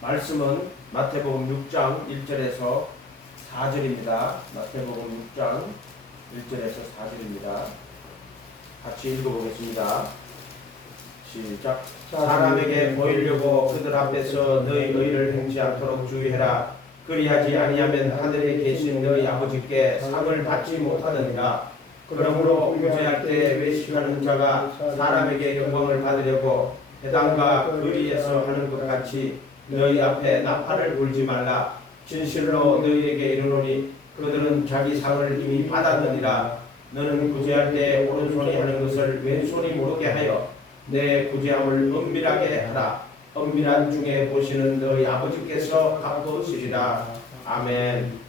말씀은 마태복음 6장 1절에서 4절입니다. 마태복음 6장 1절에서 4절입니다. 같이 읽어보겠습니다. 시작. 사람에게 보이려고 그들 앞에서 너희 의를 행치 않도록 주의해라. 그리하지 아니하면 하늘에 계신 너희 아버지께 상을 받지 못하느니라. 그러므로 구제할 때 외식하는 자가 사람에게 영광을 받으려고 회당과 거리에서 하는 것 같이 너희 앞에 나팔을 불지 말라. 진실로 너희에게 이르노니 그들은 자기 상을 이미 받았느니라. 너는 구제할 때 오른손이 하는 것을 왼손이 모르게 하여 내 구제함을 은밀하게 하라. 은밀한 중에 보시는 너희 아버지께서 갚으시리라. 아멘.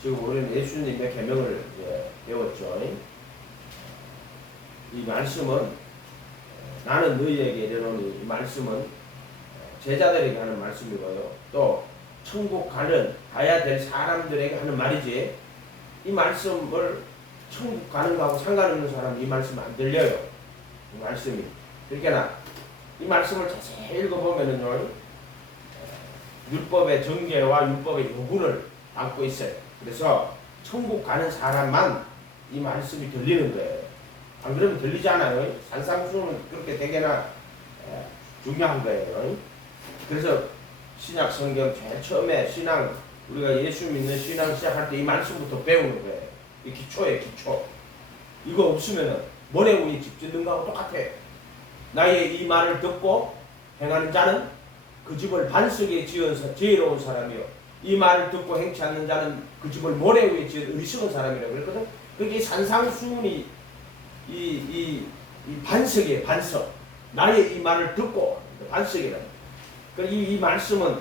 지금 우리는 예수님의 계명을 배웠죠. 이 말씀은 나는 너희에게 이르노니, 이 말씀은 제자들에게 하는 말씀이고요. 또 천국 가야 될 사람들에게 하는 말이지, 이 말씀을 천국 가는 거하고 상관없는 사람은 이 말씀 안 들려요. 이 말씀이. 그러니까 이 말씀을 자세히 읽어보면은요, 율법의 정죄와 율법의 요구를 담고 있어요. 그래서 천국 가는 사람만 이 말씀이 들리는 거예요. 안 그러면 들리지 않아요. 산상수훈은 그렇게 되게나 중요한 거예요. 그래서 신약 성경 제일 처음에 신앙, 우리가 예수 믿는 신앙 시작할 때 이 말씀부터 배우는 거예요. 이 기초예요, 기초. 이거 없으면은 모래 위에 집 짓는 거하고 똑같아요. 나의 이 말을 듣고 행하는 자는 그 집을 반석에 지어서 지혜로운 사람이요. 이 말을 듣고 행치 않는 자는 그 집을 모래 위에 지은 어리석은 사람이라고 그랬거든. 그게 산상수훈이 이 반석이에요, 반석. 나의 이 말을 듣고 반석이라고. 이 말씀은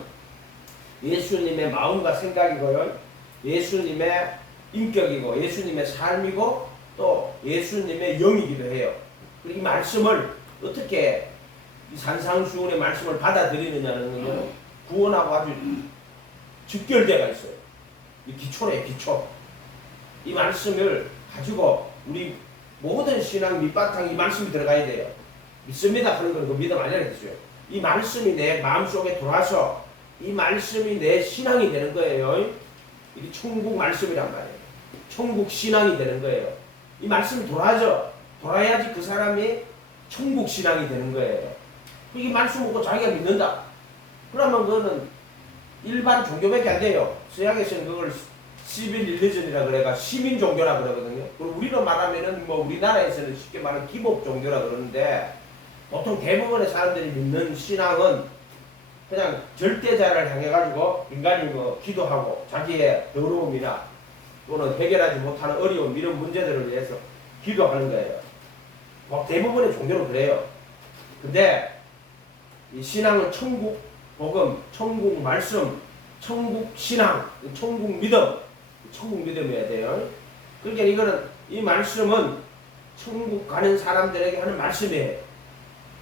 예수님의 마음과 생각이고요. 예수님의 인격이고 예수님의 삶이고 또 예수님의 영이기도 해요. 이 말씀을 어떻게 이 산상수훈의 말씀을 받아들이느냐는 것은 구원하고 아주 직결되어 있어요. 이 기초래요, 기초. 이 말씀을 가지고 우리 모든 신앙 밑바탕 이 말씀이 들어가야 돼요. 믿습니다 하는 건 그 믿음 아니라 했어요. 이 말씀이 내 마음속에 들어와서 이 말씀이 내 신앙이 되는 거예요. 이게 천국 말씀이란 말이에요. 천국 신앙이 되는 거예요. 이 말씀이 돌아야지 그 사람이 천국 신앙이 되는 거예요. 이 말씀 보고 자기가 믿는다. 그러면 그거는 일반 종교밖에 안 돼요. 서양에서는 그걸 시빌 릴리전이라 그래가 시민 종교라 그러거든요. 그리고 우리로 말하면은 우리나라에서는 쉽게 말하면 기복 종교라 그러는데, 보통 대부분의 사람들이 믿는 신앙은 그냥 절대자를 향해 가지고 인간이 기도하고 자기의 더러움이나 또는 해결하지 못하는 어려움 이런 문제들을 위해서 기도하는 거예요. 대부분의 종교는 그래요. 근데 이 신앙은 천국 복음, 천국 말씀, 천국 신앙, 천국 믿음, 천국 믿음이어야 돼요. 그러니까 이거는 이 말씀은 천국 가는 사람들에게 하는 말씀이에요.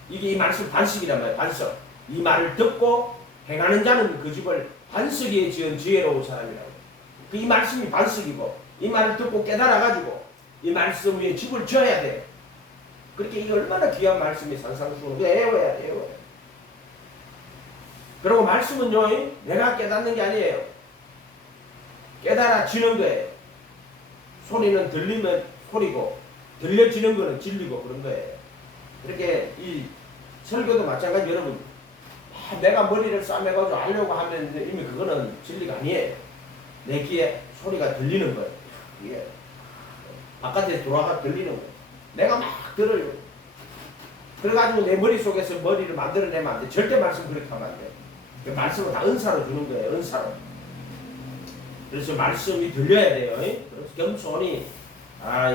이게 이 말씀 반석이란 말이에요. 반석. 이 말을 듣고 행하는 자는 그 집을 반석 위에 지은 지혜로운 사람이라고. 이 말씀이 반석이고 이 말을 듣고 깨달아가지고 이 말씀 위에 집을 지어야 돼요. 그렇게 이게 얼마나 귀한 말씀이 산상수훈. 외워야 돼요. 그리고 말씀은요, 내가 깨닫는 게 아니에요. 깨달아지는 거예요. 소리는 들리면 소리고 들려지는 거는 진리고 그런 거예요. 그렇게 이 설교도 마찬가지. 여러분, 내가 머리를 싸매가지고 하려고 하면 이미 그거는 진리가 아니에요. 내 귀에 소리가 들리는 거예요. 이게 바깥에 들어와가 들리는 거예요. 내가 막 들어요. 그래가지고 내 머릿속에서 머리를 만들어내면 안 돼. 절대 말씀 그렇게 하면 안 돼요. 그 말씀을 다 은사로 주는 거예요. 은사로. 그래서 말씀이 들려야 돼요. 그래서 겸손히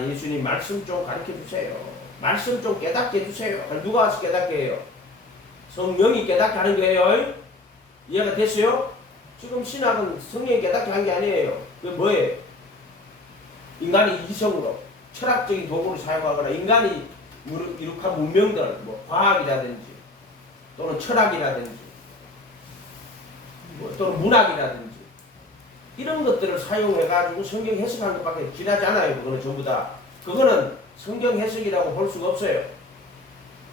예수님 말씀 좀 가르쳐 주세요. 말씀 좀 깨닫게 해주세요. 누가 와서 깨닫게 해요? 성령이 깨닫게 하는 거예요. 이해가 됐어요? 지금 신학은 성령이 깨닫게 한 게 아니에요. 그게 뭐예요? 인간이 이성으로 철학적인 도구를 사용하거나 인간이 이룩한 문명들, 과학이라든지 또는 철학이라든지 또는 문학이라든지 이런 것들을 사용해가지고 성경 해석하는 것밖에 지나지 않아요. 그거는 전부 다. 그거는 성경 해석이라고 볼 수가 없어요.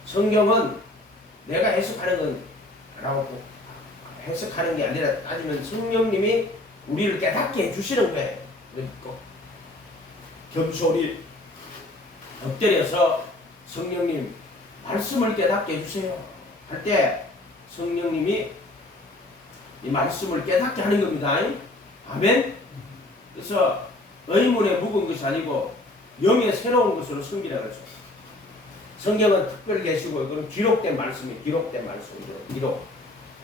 성경은 내가 해석하는 건라고 해석하는 게 아니라 따지면 성령님이 우리를 깨닫게 해주시는 거예요. 그러니까 겸손히 엎드려서 성령님 말씀을 깨닫게 해주세요 할 때 성령님이 이 말씀을 깨닫게 하는 겁니다. 아멘. 그래서 의문에 묵은 것이 아니고 영의 새로운 것으로 섬기라 그랬죠. 성경은 특별히 계시고 이건 기록된 말씀이에요. 기록된 말씀이죠. 기록.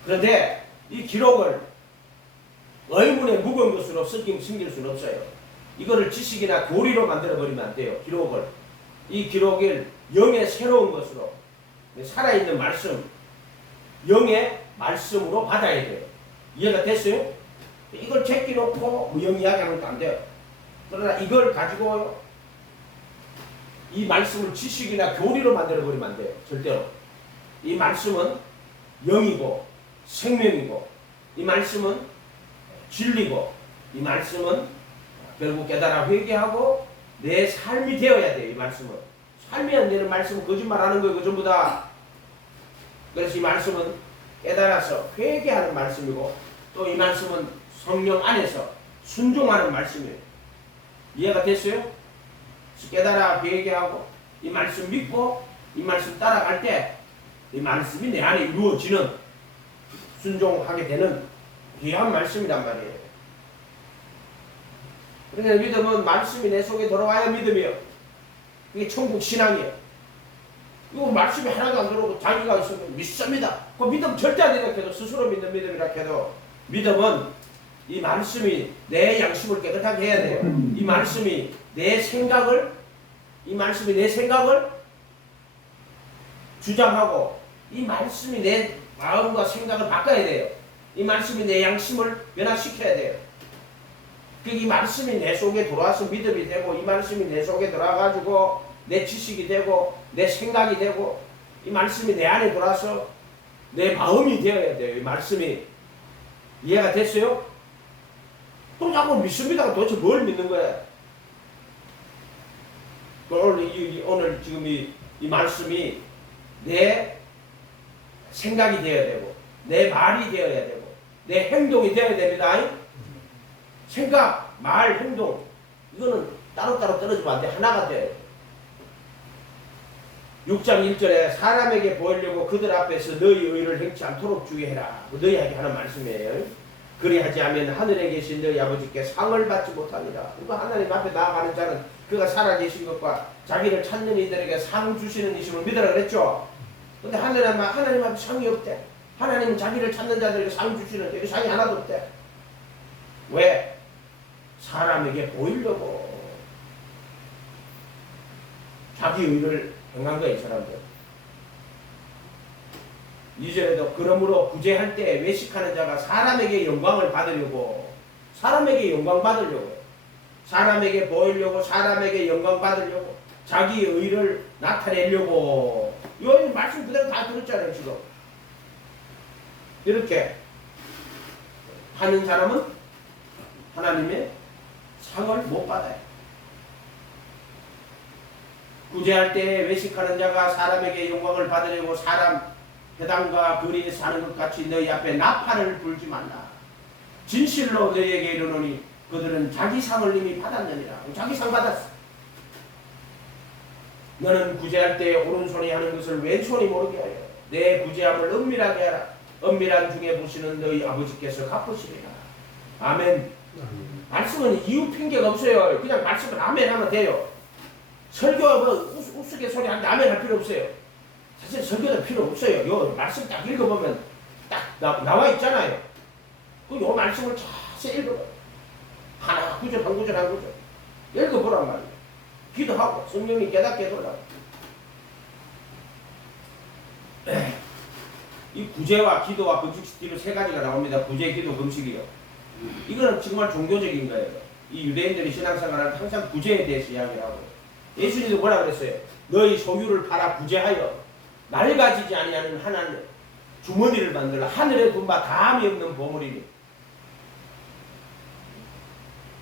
그런데 이 기록을 의문에 묵은 것으로 섬길 수는 없어요. 이거를 지식이나 교리로 만들어버리면 안 돼요. 기록을. 이 기록을 영의 새로운 것으로 살아있는 말씀, 영의 말씀으로 받아야 돼요. 이해가 됐어요? 이걸 제끼놓고 뭐 영 이야기하면 안 돼요. 그러나 이걸 가지고 이 말씀을 지식이나 교리로 만들어버리면 안 돼요. 절대로. 이 말씀은 영이고 생명이고 이 말씀은 진리고 이 말씀은 결국 깨달아 회개하고 내 삶이 되어야 돼요. 이 말씀은. 삶이 안 되는 말씀은 거짓말하는 거예요. 전부 다. 그래서 이 말씀은 깨달아서 회개하는 말씀이고 또 이 말씀은 성령 안에서 순종하는 말씀이에요. 이해가 됐어요? 깨달아 회개하고 이 말씀 믿고 이 말씀 따라갈 때 이 말씀이 내 안에 이루어지는 순종하게 되는 귀한 말씀이란 말이에요. 그러니까 믿음은 말씀이 내 속에 들어와야 믿음이에요. 그게 천국 신앙이에요. 이거 말씀이 하나도 안 들어오고 자기가 있으면 믿습니다. 그 믿음 절대 아니라 해도 스스로 믿는 믿음이라 해도 믿음은 이 말씀이 내 양심을 깨끗하게 해야 돼요. 이 말씀이 내 생각을 주장하고 이 말씀이 내 마음과 생각을 바꿔야 돼요. 이 말씀이 내 양심을 변화시켜야 돼요. 이 말씀이 내 속에 들어와서 믿음이 되고 이 말씀이 내 속에 들어와가지고 내 지식이 되고 내 생각이 되고 이 말씀이 내 안에 들어와서 내 마음이 되어야 돼요. 이 말씀이. 이해가 됐어요? 또 자꾸 믿습니다가 도대체 뭘 믿는 거야? 오늘 지금 이 말씀이 내 생각이 되어야 되고 내 말이 되어야 되고 내 행동이 되어야 됩니다. 생각, 말, 행동 이거는 따로따로 떨어지면 안 돼. 하나가 돼. 6장 1절에 사람에게 보이려고 그들 앞에서 너희 의를 행치 않도록 주의해라. 너희에게 하는 말씀이에요. 그리하지 않으면 하늘에 계신 너희 아버지께 상을 받지 못하니라. 그러니까 하나님 앞에 나아가는 자는 그가 살아계신 것과 자기를 찾는 이들에게 상 주시는 이심을 믿으라 그랬죠. 근데 하나님 앞에 상이 없대. 하나님은 자기를 찾는 자들에게 상 주시는데 그 상이 하나도 없대. 왜? 사람에게 보이려고 자기 의를 행한 거예요. 사람들. 2절에도 그러므로 구제할 때 외식하는 자가 사람에게 영광을 받으려고 사람에게 영광 받으려고 사람에게 보이려고 사람에게 영광 받으려고 자기의 의를 나타내려고 이 말씀 그대로 다 들었잖아요. 지금 이렇게 하는 사람은 하나님의 상을 못 받아요. 구제할 때 외식하는 자가 사람에게 영광을 받으려고 사람 회당과 거리에 사는 것 같이 너희 앞에 나팔을 불지 말라. 진실로 너희에게 이르노니 그들은 자기 상을 이미 받았느니라. 자기 상 받았어. 너는 구제할 때 오른손이 하는 것을 왼손이 모르게 하여 내 구제함을 은밀하게 하라. 은밀한 중에 보시는 너희 아버지께서 갚으시리라. 아멘. 말씀은 이유 핑계가 없어요. 그냥 말씀을 아멘 하면 돼요. 설교가 뭐 우스갯소리 하는데 아멘 할 필요 없어요. 사실 설교도 필요 없어요. 요 말씀 딱 읽어보면 딱 나와 있잖아요. 요 말씀을 자세히 읽어봐. 하나 구절 한 구절 한 구절 읽어보란 말이에요. 기도하고 성령이 깨닫게 해달라고. 이 구제와 기도와 금식 세 가지가 나옵니다. 구제, 기도, 금식이요. 이거는 정말 종교적인 거예요. 이 유대인들이 신앙생활을 항상 구제에 대해서 이야기를 하고 예수님도 뭐라 그랬어요? 너희 소유를 팔아 구제하여 낡아지지 아니하는 하나님 주머니를 만들라. 하늘에 둔 바 다함이 없는 보물이니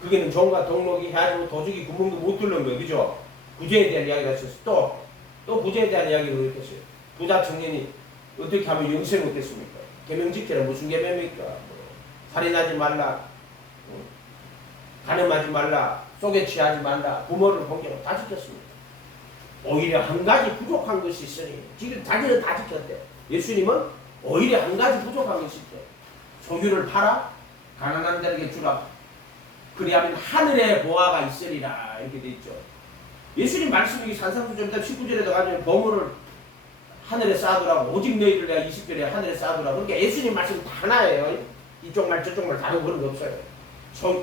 그게는 종과 동록이 해가지고 도둑이 구멍도 못 뚫는 거예요. 그죠? 구제에 대한 이야기가 있었어요. 또 구제에 대한 이야기를 이렇게 했어요. 부자 청년이 어떻게 하면 영생을 얻겠습니까? 계명 지키라. 무슨 계명입니까? 살인하지 말라, 간음하지 말라, 속에 취하지 말라, 부모를 공경하라. 다 지켰습니다. 오히려 한 가지 부족한 것이 있으니 지금 자기는 다 지켰대. 예수님은 오히려 한 가지 부족한 것이 있대. 소유를 팔아 가난한 자에게 주라. 그리하면 하늘에 보화가 있으리라. 이렇게 돼 있죠. 예수님 말씀이 산상수절부터 19절에도 가지고 보물을 하늘에 쌓아두라고. 오직 너희를 내가 20절에 하늘에 쌓아두라고. 그러니까 예수님 말씀 다 하나예요. 이쪽 말 저쪽 말 다른 그런 거 없어요.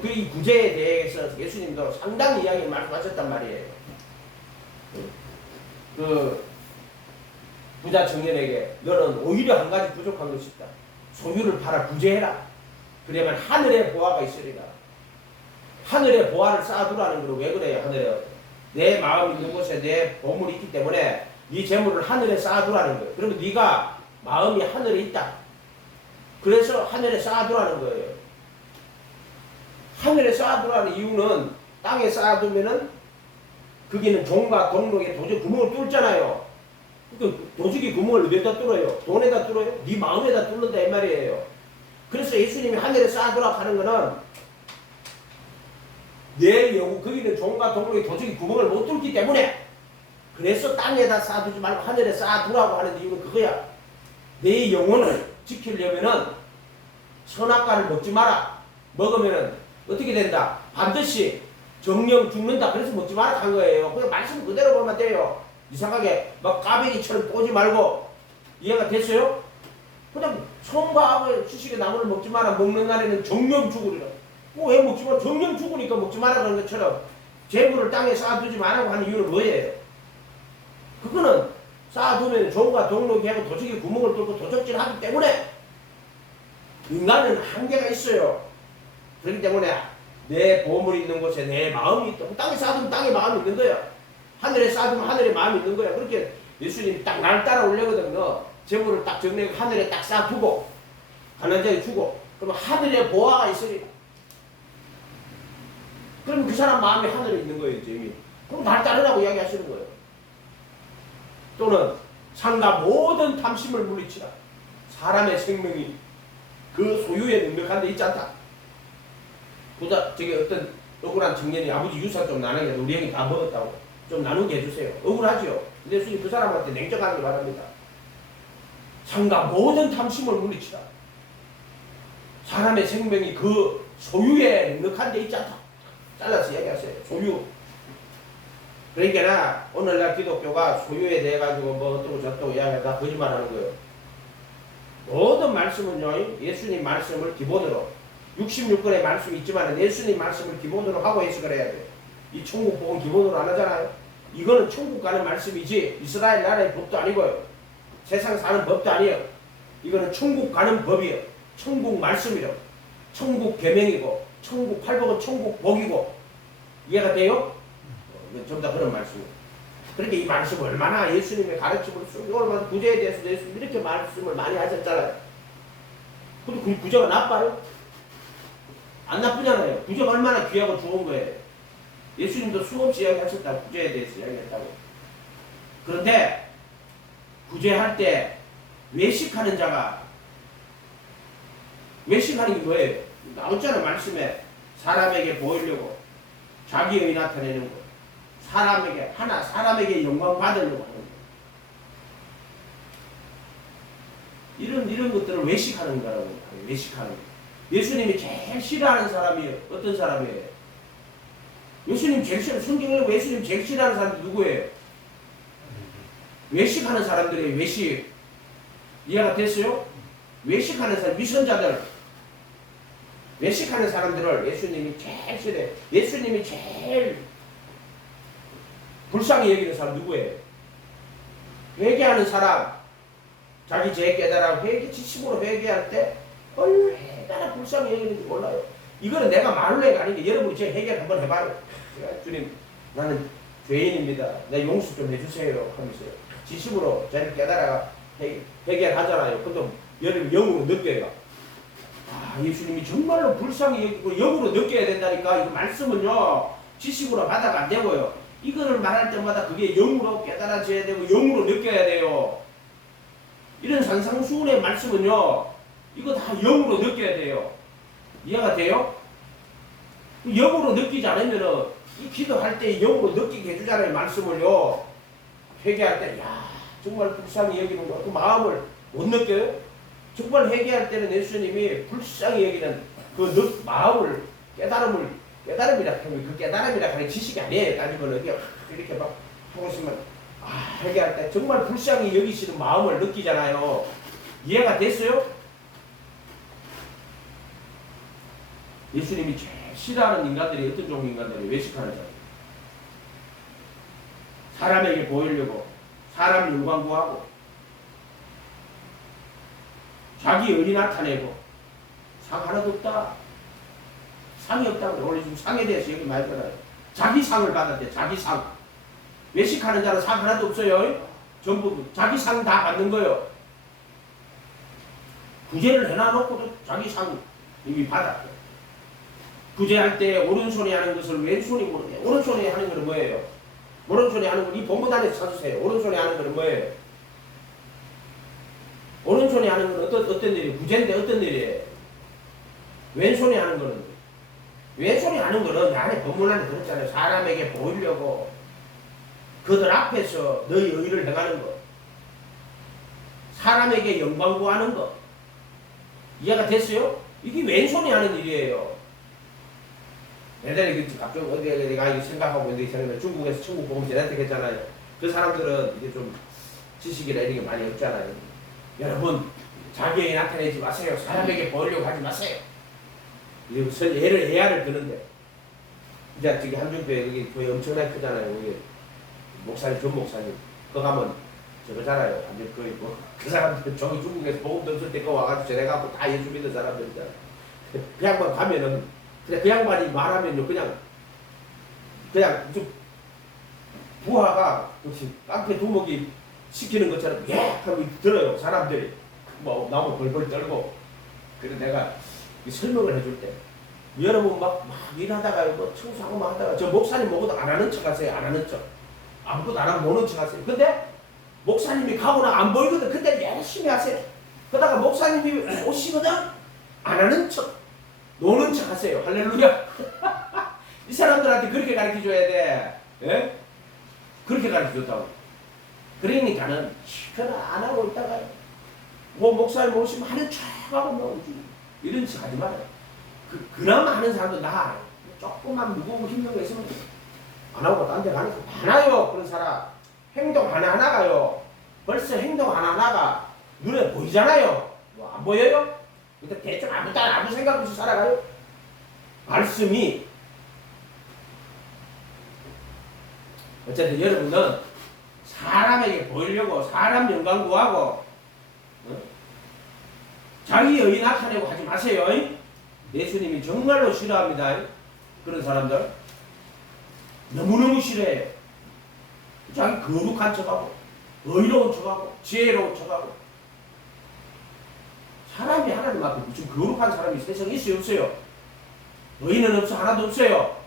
그 이 구제에 대해서 예수님도 상당히 이야기를 말씀하셨단 말이에요. 그 부자 청년에게 너는 오히려 한 가지 부족한 것이 있다. 소유를 팔아 구제해라. 그러면 하늘에 보화가 있으리라. 하늘에 보화를 쌓아두라는 거로 왜 그래요? 하늘에 내 마음 있는 곳에 내 보물이 있기 때문에 네 재물을 하늘에 쌓아두라는 거예요. 그러면 네가 마음이 하늘에 있다. 그래서 하늘에 쌓아두라는 거예요. 하늘에 쌓아두라는 이유는 땅에 쌓아두면은 거기는 종과 동록에 도저히 구멍을 뚫잖아요. 그러니까 도저히 구멍을 어디다 뚫어요? 돈에다 뚫어요? 네 마음에다 뚫는다 이 말이에요. 그래서 예수님이 하늘에 쌓아두라 하는 거는 내 영혼, 거기는 종과 동록에 도저히 구멍을 못 뚫기 때문에 그래서 땅에다 쌓아두지 말고 하늘에 쌓아두라고 하는 이유는 그거야. 내 영혼을 지키려면은 선악과를 먹지 마라. 먹으면은 어떻게 된다? 반드시 정령 죽는다. 그래서 먹지 마라 한 거예요. 그냥 말씀 그대로 보면 돼요. 이상하게 막 까베기처럼 보지 말고. 이해가 됐어요? 그냥 손과 악을 지식의 나무를 먹지 마라. 먹는 날에는 정령 죽으리라. 왜 먹지 마라? 정령 죽으니까 먹지 마라 그런 것처럼 재물을 땅에 쌓아두지 말라고 하는 이유는 뭐예요? 그거는 쌓아두면 종과 동록이 하고 도적이 구멍을 뚫고 도적질하기 때문에 인간은 한계가 있어요. 그렇기 때문에 내 보물이 있는 곳에 내 마음이 있다. 땅에 쌓아두면 땅에 마음이 있는 거야. 하늘에 쌓아두면 하늘에 마음이 있는 거야. 그렇게 예수님이 딱 날 따라오려거든요. 재물을 딱 정리하고 하늘에 딱 쌓아두고 가난한 자에 주고 그러면 하늘에 보화가 있으리라. 그럼 그 사람 마음이 하늘에 있는 거예요. 이미. 그럼 날 따르라고 이야기하시는 거예요. 또는 상가 모든 탐심을 물리치라. 사람의 생명이 그 소유에 능력한 데 있지 않다. 보자, 저기 어떤 억울한 청년이 아버지 유산 좀 나누게 우리 형이 다 먹었다고 좀 나누게 해주세요. 억울하지요. 근데 예수님 그 사람한테 냉정하게 말합니다. 상가 모든 탐심을 물리치라. 사람의 생명이 그 소유에 능력한 데 있지 않다. 잘라서 얘기하세요. 소유. 그러니까 오늘날 기독교가 소유에 대해 가지고 뭐 어떠고 저떠고 이야기하다 거짓말하는 거예요. 모든 말씀은요 예수님 말씀을 기본으로 66권의 말씀이 있지만 예수님 말씀을 기본으로 하고 해석을 해야 돼요. 이 천국 복음 기본으로 안 하잖아요. 이거는 천국 가는 말씀이지 이스라엘 나라의 법도 아니고요. 세상 사는 법도 아니에요. 이거는 천국 가는 법이에요. 천국 말씀이요. 천국 계명이고 천국 팔복은 천국 복이고 이해가 돼요? 전부 다 그런 말씀이에요. 그러니까 이 말씀을 얼마나 예수님의 가르침을 쓰고 얼마나 구제에 대해서 예수님 이렇게 말씀을 많이 하셨잖아요. 근데 그 구제가 나빠요? 안 나쁘잖아요. 구제가 얼마나 귀하고 좋은 거예요. 예수님도 수없이 이야기하셨다고 구제에 대해서 이야기했다고. 그런데 구제할 때 외식하는 자가 외식하는 게 뭐예요? 나왔잖아요. 말씀에 사람에게 보이려고 자기의 나타내는 거. 사람에게 영광 받으려고 하는 거. 이런 것들을 외식하는 거라고 해요. 외식하는 거. 예수님이 제일 싫어하는 사람이 어떤 사람이에요? 예수님 제일 싫어하는, 성경에 예수님 제일 싫어하는 사람이 누구예요? 외식하는 사람들이에요. 외식. 이해가 됐어요? 외식하는 사람, 위선자들. 외식하는 사람들을 예수님이 제일 싫어해요. 예수님이 제일 불쌍히 여기는 사람 누구예요? 회개하는 사람. 자기 죄 깨달아 진심으로 회개할 때 얼마나 불쌍히 여기는지 몰라요. 이거는 내가 말로 해가 아닌 게 여러분이 제 회개를 한번 해봐요. 주님 나는 죄인입니다. 내 용서 좀 해주세요 하면서 진심으로 죄를 깨달아 회개를 하잖아요. 근데 여러분 영으로 느껴요. 아 예수님이 정말로 불쌍히 여기고 영으로 느껴야 된다니까. 이거 말씀은요 지식으로 받아가 안 되고요. 이거를 말할 때마다 그게 영으로 깨달아져야 되고 영으로 느껴야 돼요. 이런 산상수훈의 말씀은요, 이거 다 영으로 느껴야 돼요. 이해가 돼요? 영으로 느끼지 않으면은 이 기도할 때 영으로 느끼게 해주잖아요. 말씀을요. 회개할 때, 야, 정말 불쌍히 여기는 거, 그 마음을 못 느껴요? 정말 회개할 때는 예수님이 불쌍히 여기는 그 마음을, 깨달음이라 하면 그 깨달음이라 하는 지식이 아니에요. 따지면 이렇게 막 하고 있으면, 회개할 때 정말 불쌍히 여기시는 마음을 느끼잖아요. 이해가 됐어요? 예수님이 제일 싫어하는 인간들이 어떤 종류 인간들이 외식하는 자들. 사람에게 보이려고 사람 영광 구하고 자기 의리 나타내고 상 하나도 없다. 상이 없다고. 오늘 지금 상에 대해서 얘기 많이 들어요. 자기 상을 받았대. 자기 상. 외식하는 자는 상 하나도 없어요. 전부 자기 상 다 받는 거예요. 구제를 해놔놓고도 자기 상 이미 받았대. 구제할 때 오른손이 하는 것을 왼손이 모르게. 오른손이 하는 것은 뭐예요? 오른손이 하는 건 이 본문안에서 찾으세요. 오른손이 하는 것은 뭐예요? 오른손이 하는 건 어떤 일이에요? 구제인데 어떤 일이에요? 왼손이 하는 거는 왼손이 하는 거는 안에 본문안에 들었잖아요. 사람에게 보이려고 그들 앞에서 너희 의를 행하는 것, 사람에게 영광 구하는 것. 이해가 됐어요? 이게 왼손이 하는 일이에요. 예전에 갑자기 내가 생각하고 있는데 중국에서 천국 복음 전할 때 했잖아요. 그 사람들은 이게 좀 지식이나 이런 게 많이 없잖아요. 여러분, 자기에게 나타내지 마세요. 사람에게 보이려고 하지 마세요. 예를 드는데, 이제 저기 한중교회 여기 교회 엄청나게 크잖아요. 여기 목사님, 전 목사님. 그거 가면 저거잖아요. 완전 거의 뭐, 그 사람들 저기 중국에서 복음 들었을 때 그거 와가지고 전해갖고 다 예수 믿는 사람들이잖아요. 그 양반 가면은, 그냥 그 양반이 말하면요, 그냥 좀 부하가 깡패 두목이 시키는 것처럼 예! 하고 들어요. 사람들이 뭐 나무 벌벌 떨고. 그래서 내가 설명을 해줄 때 여러분 막 일하다가 뭐 청소하고 막 하다가 저 목사님 보고도 안 하는 척 하세요. 안 하는 척. 아무것도 안 하고 노는 척 하세요. 근데 목사님이 가고 나면 안 보이거든. 근데 열심히 하세요. 그러다가 목사님이 오시거든. 안 하는 척. 노는 척 하세요. 할렐루야. 이 사람들한테 그렇게 가르쳐줘야 돼. 예? 그렇게 가르쳐줬다고. 그러니까는 시끄러 안 하고 있다가 뭐 목사님 오시면 하는 척하고 뭐 이런 척 하지 말아요. 그나마 하는 사람도 나 조금만 무거운 힘든 거 있으면 안 하고 딴 데 가는 거 많아요. 그런 사람 행동 하나하나가요. 벌써 행동 하나하나가 눈에 보이잖아요. 뭐 안 보여요? 근데 대충 아무 생각 없이 살아가요. 말씀이 어쨌든 여러분은 사람에게 보이려고 사람 영광 구하고 자기 의의 나타내고 하지 마세요. 예수님이 정말로 싫어합니다. 그런 사람들 너무너무 싫어해요. 자기 거룩한 척하고 의로운 척하고 지혜로운 척하고. 사람이 하나님 앞에 무슨 거룩한 사람이 세상에 있어요? 없어요? 의인은 없어? 하나도 없어요.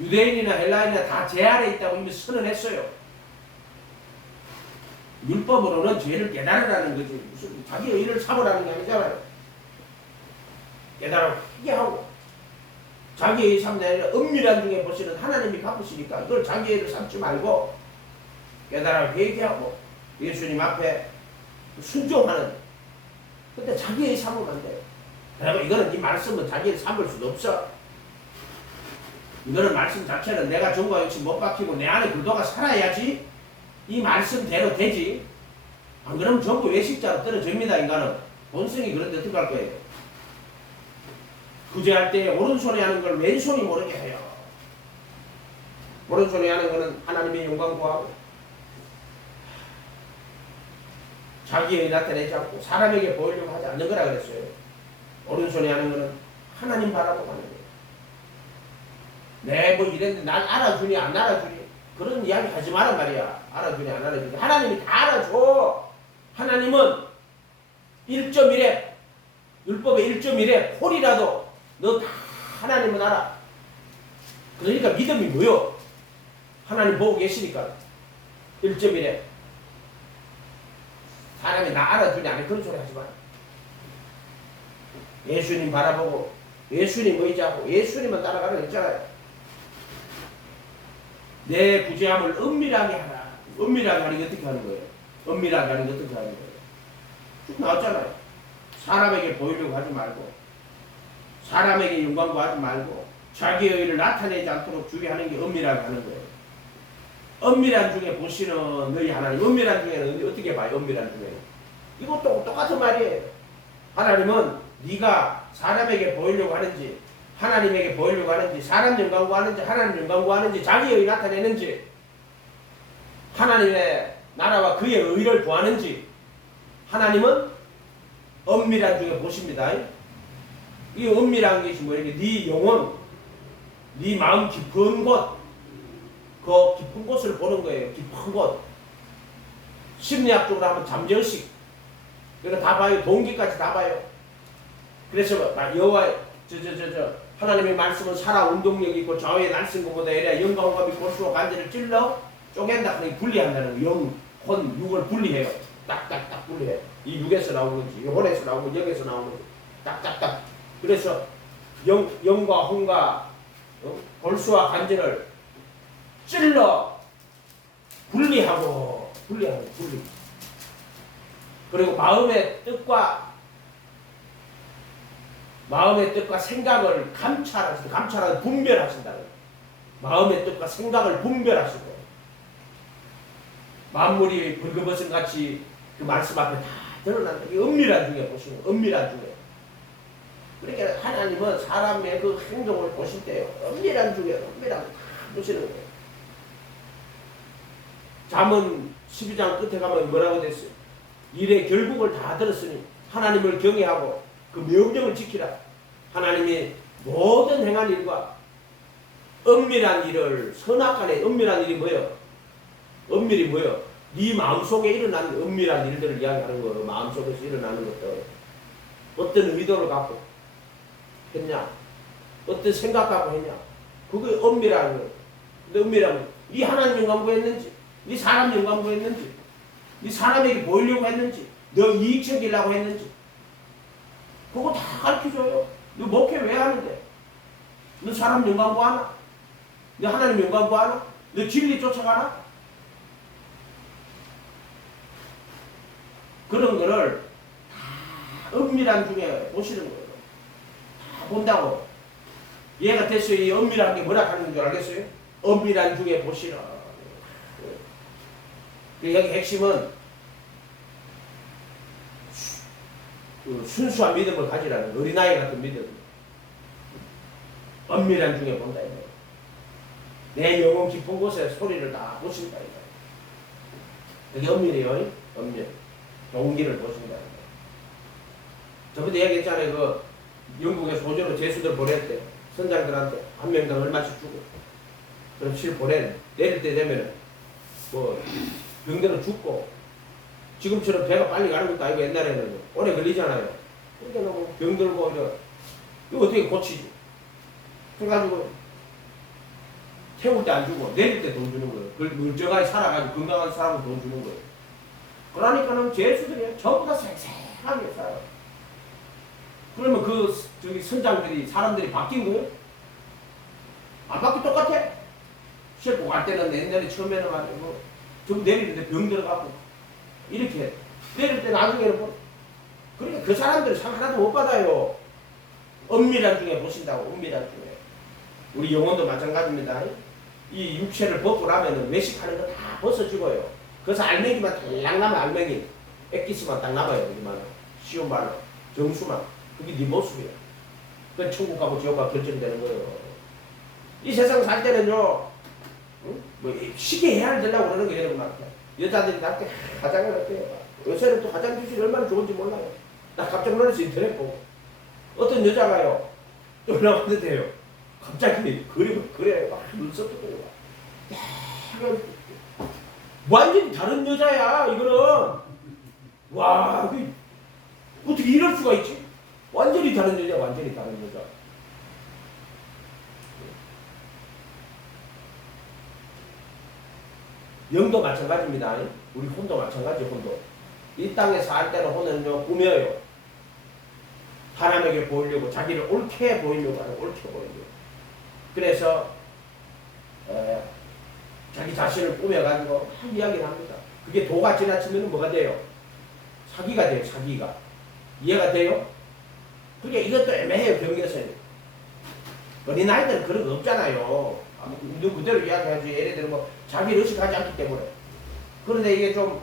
유대인이나 헬라인이나 다 제 아래 있다고 이미 선언했어요. 율법으로는 죄를 깨달으라는 거지. 무슨 자기 의를 삼으라는 게 아니잖아요. 깨달아 회개하고 자기 의를 삼는 게 아니라 엄밀한 중에 보시는 하나님이 갚으시니까 이걸 자기 의를 삼지 말고 깨달아 회개하고 예수님 앞에 순종하는. 근데 자기 의를 삼으면 안 돼요. 그리고 이거는 이 말씀은 자기 의를 삼을 수도 없어. 이거는 말씀 자체는 내가 정과 욕심 못 박히고 내 안에 불도가 살아야지 이 말씀대로 되지. 안 그러면 전부 외식자로 떨어집니다. 인간은 본성이. 그런데 어떻게 할 거예요? 구제할 때 오른손에 하는 걸 왼손이 모르게 해요. 오른손에 하는 거는 하나님의 영광 구하고 자기의 나타내지 않고 사람에게 보이려고 하지 않는 거라 그랬어요. 오른손에 하는 거는 하나님 바라보고 하는 거예요. 네, 뭐 이랬는데 날 알아주니 안 알아주니 그런 이야기 하지 마란 말이야. 알아주니 안 알아주니 하나님이 다 알아줘. 하나님은 1.1에 율법의 1.1에 홀이라도 너 다 하나님은 알아. 그러니까 믿음이 뭐요? 하나님 보고 계시니까 1.1에 사람이 나 알아주냐 아니 그런 소리 하지 마. 예수님 바라보고 예수님 의지하고 예수님만 따라가라 했잖아요. 내 구제함을 은밀하게 하라. 은밀하게 하는 게 어떻게 하는 거예요? 은밀하게 하는 게 어떻게 하는 거예요? 쭉 나왔잖아요. 사람에게 보이려고 하지 말고 사람에게 영광 구하지 말고 자기의 의를 나타내지 않도록 주게 하는 게 은밀하게 하는 거예요. 은밀한 중에 보시는 너희 하나님. 은밀한 중에는 어떻게 봐요? 은밀한 중에 이것도 똑같은 말이에요. 하나님은 네가 사람에게 보이려고 하는지 하나님에게 보이려고 하는지 사람 영광 구하는지 하나님 영광 구하는지 자기의 의 나타내는지 하나님의 나라와 그의 의를 구하는지 하나님은 은밀한 중에 보십니다. 이 은밀한 것이 뭐예요? 네 영혼, 네 마음 깊은 곳, 그 깊은 곳을 보는 거예요. 깊은 곳. 심리학적으로 하면 잠정식. 그러니까 다 봐요. 동기까지 다 봐요. 그래서 여호와 하나님의 말씀은 살아 운동력이 있고 좌우의 날씬 것보다 이래 영광감이 골수와 관절을 찔러 쪼갠다. 그러니 분리한다는 거. 영, 혼, 육을 분리해요. 딱딱딱 분리해요. 이 육에서 나오는 건지, 이 혼에서 나오는 건지, 영에서 나오는 건지, 딱딱딱. 그래서 영과 혼과 골수와 관절을 찔러 분리하고 분리. 그리고 마음의 뜻과 생각을 감찰하고 분별하신다는 거예요. 마음의 뜻과 생각을 분별하시고 만물이 벌거벗은 같이 그 말씀 앞에 다 드러난다. 이 은밀한 중에 보시는 은밀한 중에. 그러니까 하나님은 사람의 그 행동을 보실 때요. 은밀한 중에 다 보시는 거예요. 잠언 12장 끝에 가면 뭐라고 됐어요? 일의 결국을 다 들었으니 하나님을 경외하고 그 명령을 지키라. 하나님이 모든 행한 일과 은밀한 일을 선악간에 은밀한 일이 뭐예요? 은밀이 뭐예요? 네 마음속에 일어난 은밀한 일들을 이야기하는 거예요. 마음속에서 일어나는 것들. 어떤 의도를 갖고 했냐? 어떤 생각 갖고 했냐? 그게 은밀한 거예요. 근데 은밀한 거. 네 하나님 영광 구했는지 네 사람 영광 구했는지 네 사람에게 보이려고 했는지 너 이익 챙기려고 했는지 그거 다 가르쳐줘요. 너 목회 왜 하는데? 너 사람 영광 구하나? 너 하나님 영광 구하나? 너 진리 쫓아가나? 그런 거를 다 은밀한 중에 보시는 거예요. 다 본다고. 얘가 됐어요. 이 은밀한 게 뭐라 하는 줄 알겠어요? 은밀한 중에 보시라. 여기 핵심은 순수한 믿음을 가지라는 어린아이 같은 믿음. 은밀한 중에 본다. 내 영혼 깊은 곳에 소리를 다 보신다. 그게 은밀이에요. 은밀. 동기를 보신다. 저번에 얘기했잖아요. 그 영국에 소조로 제수들 보낼 때 선장들한테 한 명당 얼마씩 주고 그럼 실 보내. 내릴 때 되면은 뭐 병들은 죽고 지금처럼 배가 빨리 가는 것도 아니고 옛날에는 오래 걸리잖아요. 그러니까 뭐 병들고 이거 어떻게 고치지? 그래가지고 태울 때 안 주고 내릴 때 돈 주는 거예요. 그걸 멀쩡하게 살아가지고 건강한 사람은 돈 주는 거예요. 그러니까는 제수들이 전부 다 생생하게 살아요. 그러면 그 선장들이 사람들이 바뀐 거예요? 안 바뀌 똑같아. 싣고 갈 때는 옛날에 처음에는 말이고 좀 내리는데 병 들어가고 이렇게 내릴 때 나중에는 뭐 그러니까 그 사람들이 상 하나도 못 받아요. 은밀한 중에 보신다고. 은밀한 중에. 우리 영혼도 마찬가지입니다. 이 육체를 벗고 나면은 외식하는 거 다 벗어지고요. 그래서 알맹이만 딱 남아. 알맹이 액기스만 딱 남아요. 여기만 쉬운 말로 정수만. 그게 네 모습이에요. 그 천국 가고 지옥 가고 결정되는 거예요. 이 세상 살 때는요, 응? 뭐 시계 해야 되려고 그러는 게 이런 것 같아요. 여자들이 나한테 화장을 할게요. 요새는 또 화장 기술이 얼마나 좋은지 몰라요. 나 깜짝 놀라서 인터넷 보고 어떤 여자가요 연락 왔는데요. 갑자기 그래 막 눈썹도 그래. 완전히 다른 여자야 이거는. 와 어떻게 이럴 수가 있지? 완전히 다른 여자. 완전히 다른 여자. 영도 마찬가지입니다. 우리 혼도 마찬가지. 혼도 이 땅에 살 때는 혼은요 꾸며요. 사람에게 보이려고, 자기를 옳게 보이려고 하는, 옳게 보이려고. 그래서 자기 자신을 꾸며가지고 막 이야기를 합니다. 그게 도가 지나치면 뭐가 돼요? 사기가 돼요. 사기가. 이해가 돼요? 그게 이것도 애매해요. 경계선이. 어린아이들은 그런 거 없잖아요. 있는 그대로 이야기하지. 예를 들어 뭐 자기를 의식하지 않기 때문에. 그런데 이게 좀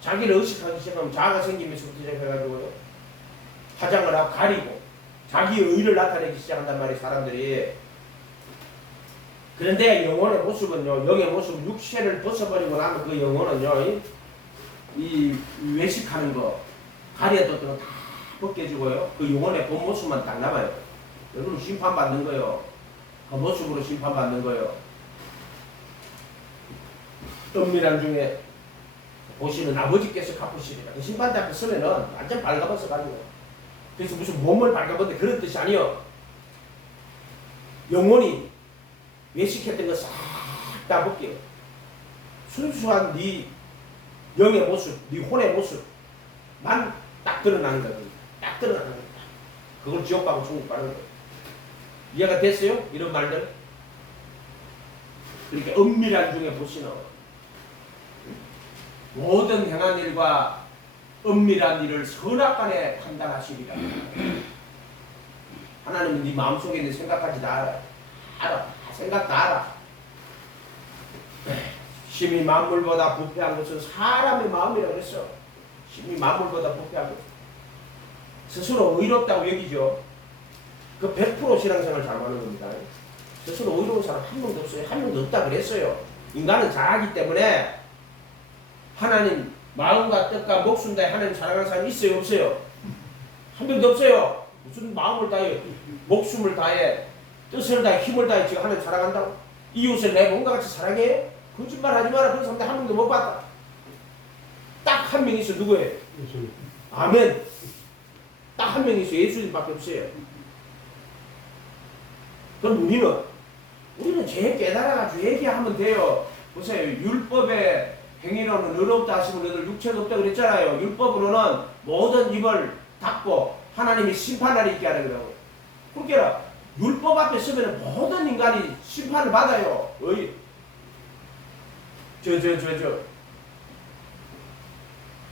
자기를 의식하기 시작하면 자아가 생기면서부터 시작해가지고요. 화장을 하고 가리고 자기의 의를 나타내기 시작한단 말이에요. 사람들이. 그런데 영혼의 모습은요. 영의 모습은 육체를 벗어버리고 나면 그 영혼은요. 이 외식하는 거 가려뒀던 거 다 벗겨지고요. 그 영혼의 본 모습만 딱 남아요. 여러분 심판받는 거예요. 그 모습으로 심판받는 거예요. 은밀한 중에 보시는 아버지께서 갚으시리라. 그 심판대 앞에 서면은 완전 발가벗어 가지고. 그래서 무슨 몸을 발가벗는데 그런 뜻이 아니요. 영혼이 외식했던 거 싹 다 벗겨요. 순수한 네 영의 모습, 네 혼의 모습만 딱 드러나는 거예요. 딱 드러나는 거예요. 그걸 지옥 가고 천국 가는 거예요. 이해가 됐어요? 이런 말들? 그러니까 은밀한 중에 보시는 모든 행한 일과 은밀한 일을 선악간에 판단하시리라. 하나님은 네 마음속에 있는 생각까지 다 알아. 생각 다 알아. 심히 만물보다 부패한 것은 사람의 마음이라고 했어. 심히 만물보다 부패한 것. 스스로 의롭다고 여기죠. 그 100% 신앙생활 잘하는 겁니다. 스스로 의로운 사람 한 명도 없어요. 한 명도 없다 그랬어요. 인간은 잘하기 때문에 하나님 마음과 뜻과 목숨 다해 하나님 사랑하는 사람이 있어요? 없어요? 한 명도 없어요. 무슨 마음을 다해 목숨을 다해 뜻을 다해 힘을 다해 지금 하나님 사랑한다고? 이웃을 내 몸과 같이 사랑해? 거짓말 하지 마라. 그런 사람들 한 명도 못 봤다. 딱 한 명 있어. 누구예요? 아멘. 딱 한 명 있어. 예수님밖에 없어요. 그럼 우리는 죄 깨달아가지고 얘기하면 돼요. 보세요. 율법의 행위로는 의롭다 하시면 너희들 육체가 없다 그랬잖아요. 율법으로는 모든 입을 닫고 하나님이 심판을 있게 하는 거라고. 그러니까 율법 앞에 서면 모든 인간이 심판을 받아요.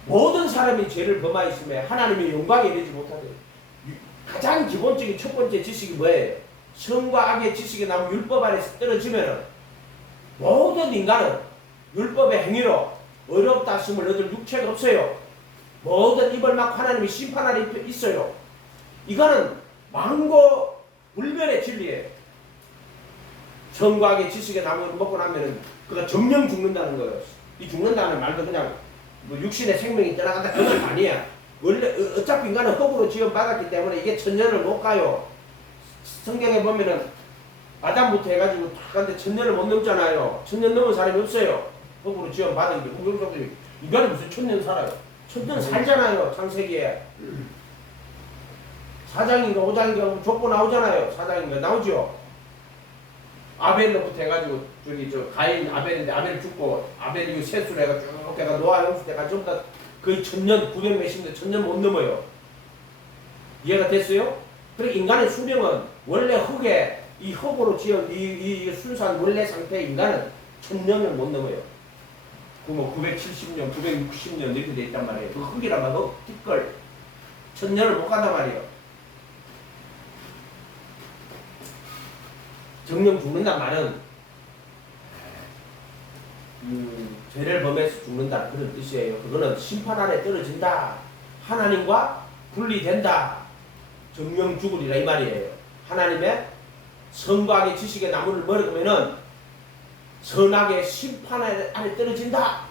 모든 사람이 죄를 범하였음에 하나님의 영광에 이르지 못하대. 가장 기본적인 첫 번째 지식이 뭐예요? 선과 악의 지식이 나오면 율법 아래서 떨어지면 모든 인간은 율법의 행위로 어렵다 하심을 얻을 육체가 없어요. 모든 입을 막고 하나님이 심판 아래 있어요. 이거는 망고 불변의 진리예요. 선과 악의 지식의 나무를 먹고 나면은 그가 정령 죽는다는 거예요. 이 죽는다는 말도 그냥 뭐 육신의 생명이 떠나간다 그건 아니야. 원래 어차피 인간은 흙으로 지원받았기 때문에 이게 천년을 못 가요. 성경에 보면은 아담부터 해가지고 딱 가는데 천년을 못 넘잖아요. 천년 넘은 사람이 없어요. 흙으로 지원받은 게 공격적들이 인간이 무슨 천년 살아요. 천년 살잖아요. 창세기에 4장인가 5장인가 족보 나오잖아요. 4장인가 나오죠. 아벨로부터 해가지고 저기 저 가인 아벨인데 아벨 죽고 아벨이 세수를 해가 쭉 해가 노아 형수 때까지 전부 다 거의 천년 900 몇십년 천년 못 넘어요. 이해가 됐어요? 그래 인간의 수명은 원래 흙에 이 흙으로 지은 이 순수한 원래 상태의 인간은 천년을 못 넘어요. 그 뭐 970년, 960년 이렇게 돼 있단 말이에요. 그 흙이란 흙 뒷걸 천년을 못 간단 말이에요. 정령 죽는단 말은 죄를 범해서 죽는다 그런 뜻이에요. 그거는 심판 아래 떨어진다. 하나님과 분리된다. 정령 죽으리라 이 말이에요. 하나님의 선과 악의 지식의 나무를 먹으면은 선악의 심판 아래 떨어진다.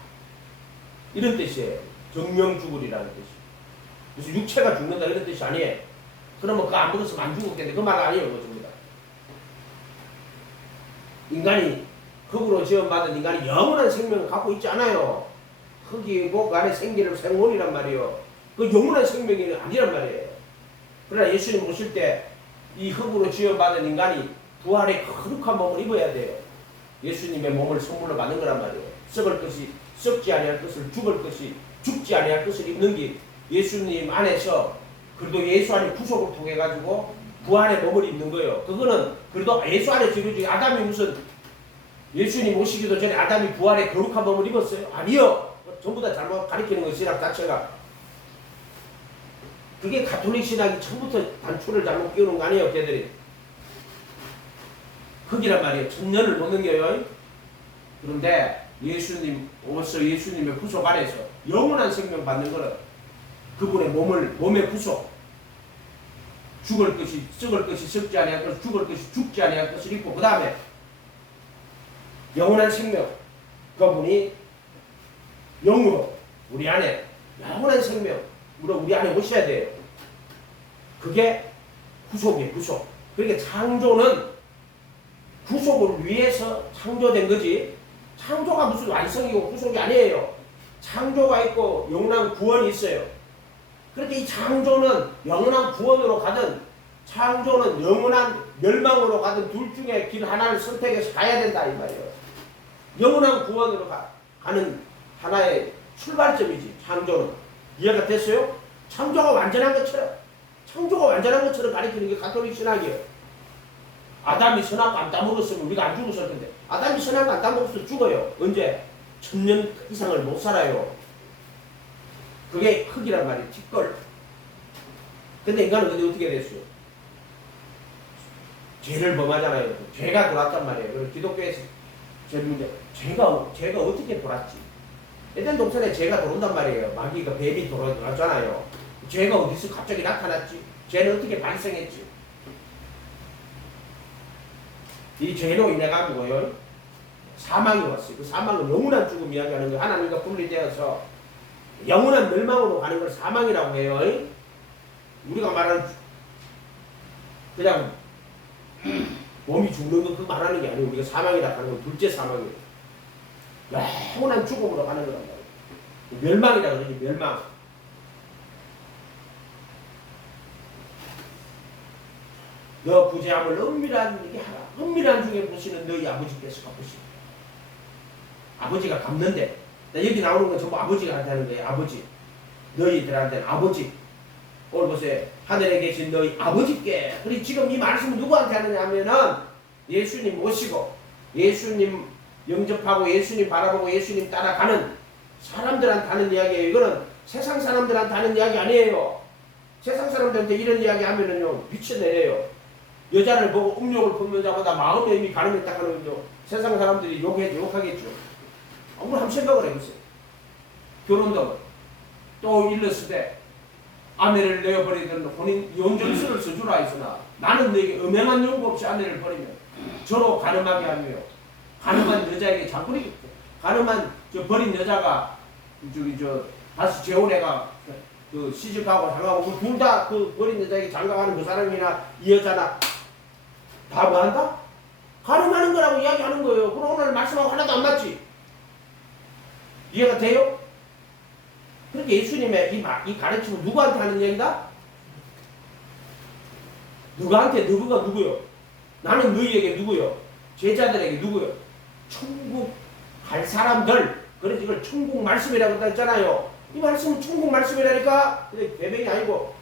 이런 뜻이에요. 정령 죽으리라는 뜻이. 그래서 육체가 죽는다 이런 뜻이 아니에요. 그러면 그거 안 먹었으면 안 죽었겠는데 그 말 아니에요. 그것입니다. 인간이 흙으로 지원받은 인간이 영원한 생명을 갖고 있지 않아요. 흙이 목 안에 생기는 생원이란 말이에요. 그 영원한 생명이 아니란 말이에요. 그러나 예수님 오실 때 이 흙으로 지원받은 인간이 부활의 거룩한 몸을 입어야 돼요. 예수님의 몸을 선물로 받는 거란 말이에요. 썩을 것이 썩지 아니할 것을 죽을 것이 죽지 아니할 것을 입는 게 예수님 안에서 그래도 예수 안에 구속을 통해 가지고 부활의 몸을 입는 거예요. 그거는 그래도 예수 안에 지금 아담이 무슨 예수님 오시기도 전에 아담이 부활의 거룩한 몸을 입었어요? 아니요. 전부 다 잘못 가리키는 거예요. 신학 자체가. 그게 가톨릭 신학이 처음부터 단초를 잘못 끼우는 거 아니에요, 걔들이. 흙이란 말이에요. 천년을 못 넘겨요. 그런데 예수님 오셔서 예수님의 구속 안에서 영원한 생명 받는 거는 그분의 몸의 구속, 죽을 것이 썩을 것이 썩지 아니할 것, 죽을 것이 죽지 아니할 것을 입고 그 다음에 영원한 생명, 그분이 영으로 우리 안에 영원한 생명으로 우리 안에 오셔야 돼요. 그게 구속이에요. 구속. 그러니까 창조는 구속을 위해서 창조된 거지, 창조가 무슨 완성이고 구속이 아니에요. 창조가 있고 영원한 구원이 있어요. 그렇게 이 창조는 영원한 구원으로 가든 창조는 영원한 멸망으로 가든 둘 중에 길 하나를 선택해서 가야 된다 이 말이에요. 영원한 구원으로 가는 하나의 출발점이지 창조는. 이해가 됐어요? 창조가 완전한 것처럼 가르치는 게 가톨릭 신학이에요. 아담이 선악 안 따먹었으면 우리가 안 죽었을 텐데, 아담이 선악 안 따먹었으면 죽어요. 언제? 1000년 이상을 못 살아요. 그게 흙이란 말이에요. 티끌. 근데 인간은 근데 어떻게 됐어요? 죄를 범하잖아요. 죄가 돌았단 말이에요. 그래서 기독교에서 제일 문제, 죄가 어떻게 돌았지? 예전 동산에 죄가 들어온단 말이에요. 마귀가 뱀이 들어왔잖아요. 죄가 어디서 갑자기 나타났지? 죄는 어떻게 발생했지? 이 죄로 인해 가지고요 사망이 왔어요. 그 사망은 영원한 죽음 이야기하는 거예요. 하나님과 분리되어서 영원한 멸망으로 가는 걸 사망이라고 해요. 우리가 말하는 그냥 몸이 죽는 거 그 말하는 게 아니고 우리가 사망이라고 하는 건 둘째 사망이에요. 영원한 죽음으로 가는 거란 말이에요. 멸망이라고 그러지, 멸망. 너 구제함을 은밀한 얘기 하라. 은밀한 중에 보시는 너희 아버지께서 갚으시오. 아버지가 갚는데, 여기 나오는 건 전부 아버지가 한다는 거예요. 아버지. 너희들한테는 아버지. 오늘 보세요. 하늘에 계신 너희 아버지께. 그리고 지금 이 말씀은 누구한테 하느냐 하면은 예수님 모시고 예수님 영접하고 예수님 바라보고 예수님 따라가는 사람들한테 하는 이야기예요. 이거는 세상 사람들한테 하는 이야기 아니에요. 세상 사람들한테 이런 이야기 하면은요 미쳐내려요. 여자를 보고 음욕을 품는 자보다 마음의 힘이 가늠했다 하는군요. 세상 사람들이 욕하겠죠. 오늘 한번 생각을 해보세요. 결혼도 또 일렀을 때 아내를 내어버리든 혼인 연정서를 써주라 했으나 나는 너에게 음행한 용구 없이 아내를 버리면 저로 가늠하게 하며 가늠한 여자에게 장부리겠죠. 가늠한 버린 여자가 다시 재혼해가 시집가고 장가고 둘 다 그 버린 여자에게 장가가는 그 사람이나 이 여자나 다 뭐한다? 가늠하는 거라고 이야기하는 거예요. 그럼 오늘 말씀하고 하나도 안 맞지? 이해가 돼요? 그렇게 예수님의 이 가르침은 누구한테 하는 얘기다? 누구한테? 누구가 누구요? 나는 너희에게 누구요? 제자들에게 누구요? 천국 갈 사람들. 그래서 이걸 천국 말씀이라고 했잖아요. 이 말씀은 천국 말씀이라니까. 근데 계명이 아니고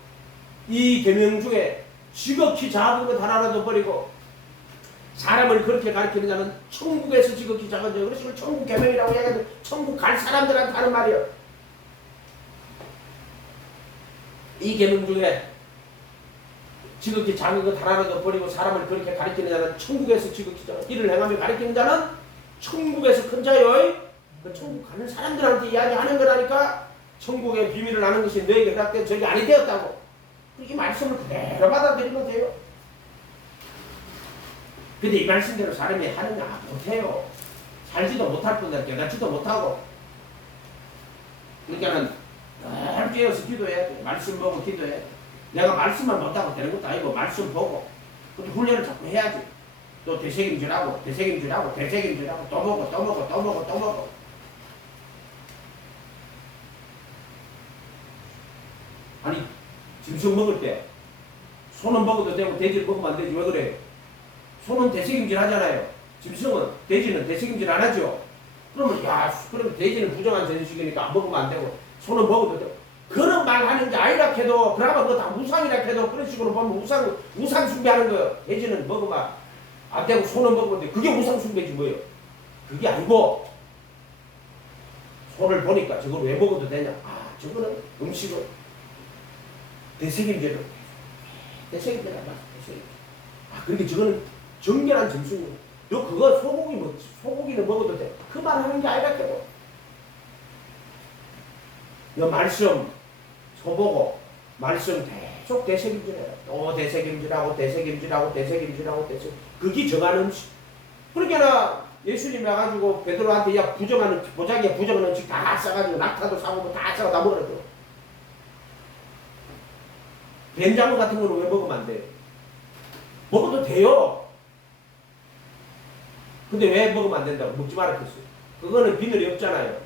이 계명 중에 지극히 작은 것 하나라도 버리고 사람을 그렇게 가르치는 자는 천국에서 지극히 작은 자. 그래서 이걸 천국 계명이라고 이야기하는데 천국 갈 사람들한테 하는 말이에요. 이 계명 중에 지극히 작은 것 하나라도 버리고 사람을 그렇게 가르치는 자는 천국에서 지극히 작은 이를 행하며 가르치는 자는 천국에서 큰 자요. 그 천국 가는 사람들한테 이야기하는 거라니까. 천국의 비밀을 아는 것이 너에게 허락된 적이 아니 되었다고. 이 말씀을 그대로 받아들이면 돼요. 근데 이 말씀대로 사람이 하느냐? 못해요. 살지도 못할 뿐더러 깨닫지도 못하고. 그러니까는 늘 깨어서 기도해야 돼. 말씀 보고 기도해. 내가 말씀만 못하고 되는 것도 아니고 말씀 보고 또 훈련을 자꾸 해야지. 또 되새김질하고 또 먹고. 아니 짐승 먹을 때 소는 먹어도 되고 돼지를 먹으면 안 되지. 왜 그래? 소는 되새김질 하잖아요. 돼지는 되새김질 안 하죠. 그러면 돼지는 부정한 전식이니까 안 먹으면 안 되고 소는 먹어도 돼. 그런 말 하는 게 아니라 해도, 그나마 그거 다 우상이라 해도, 그런 식으로 보면 우상 숭배하는 거예요. 돼지는 먹으면 안 되고 소는 먹으면 돼. 그게 우상 숭배지 뭐예요. 그게 아니고, 소를 보니까 저걸 왜 먹어도 되냐. 아, 저거는 음식을 되새김질을. 되새김질 안 맞아. 되새김질. 아, 그러니까 저거는 정결한 점수예요. 너 그거 소고기는 먹어도 돼. 그 말 하는 게 아니라 해도. 너 말씀, 소보고, 말씀 계속 되새김질해요. 또 되새김질하고, 그게 정하는 음식. 그러니까 예수님이 와가지고 베드로한테 야 부정하는 보자기에 부정하는 음식 다 싸가지고 낙타도 사고 다 싸고 다 먹으라. 된장어 같은 거는 왜 먹으면 안 돼? 먹어도 돼요. 근데 왜 먹으면 안 된다고? 먹지 말았겠어요. 그거는 비늘이 없잖아요.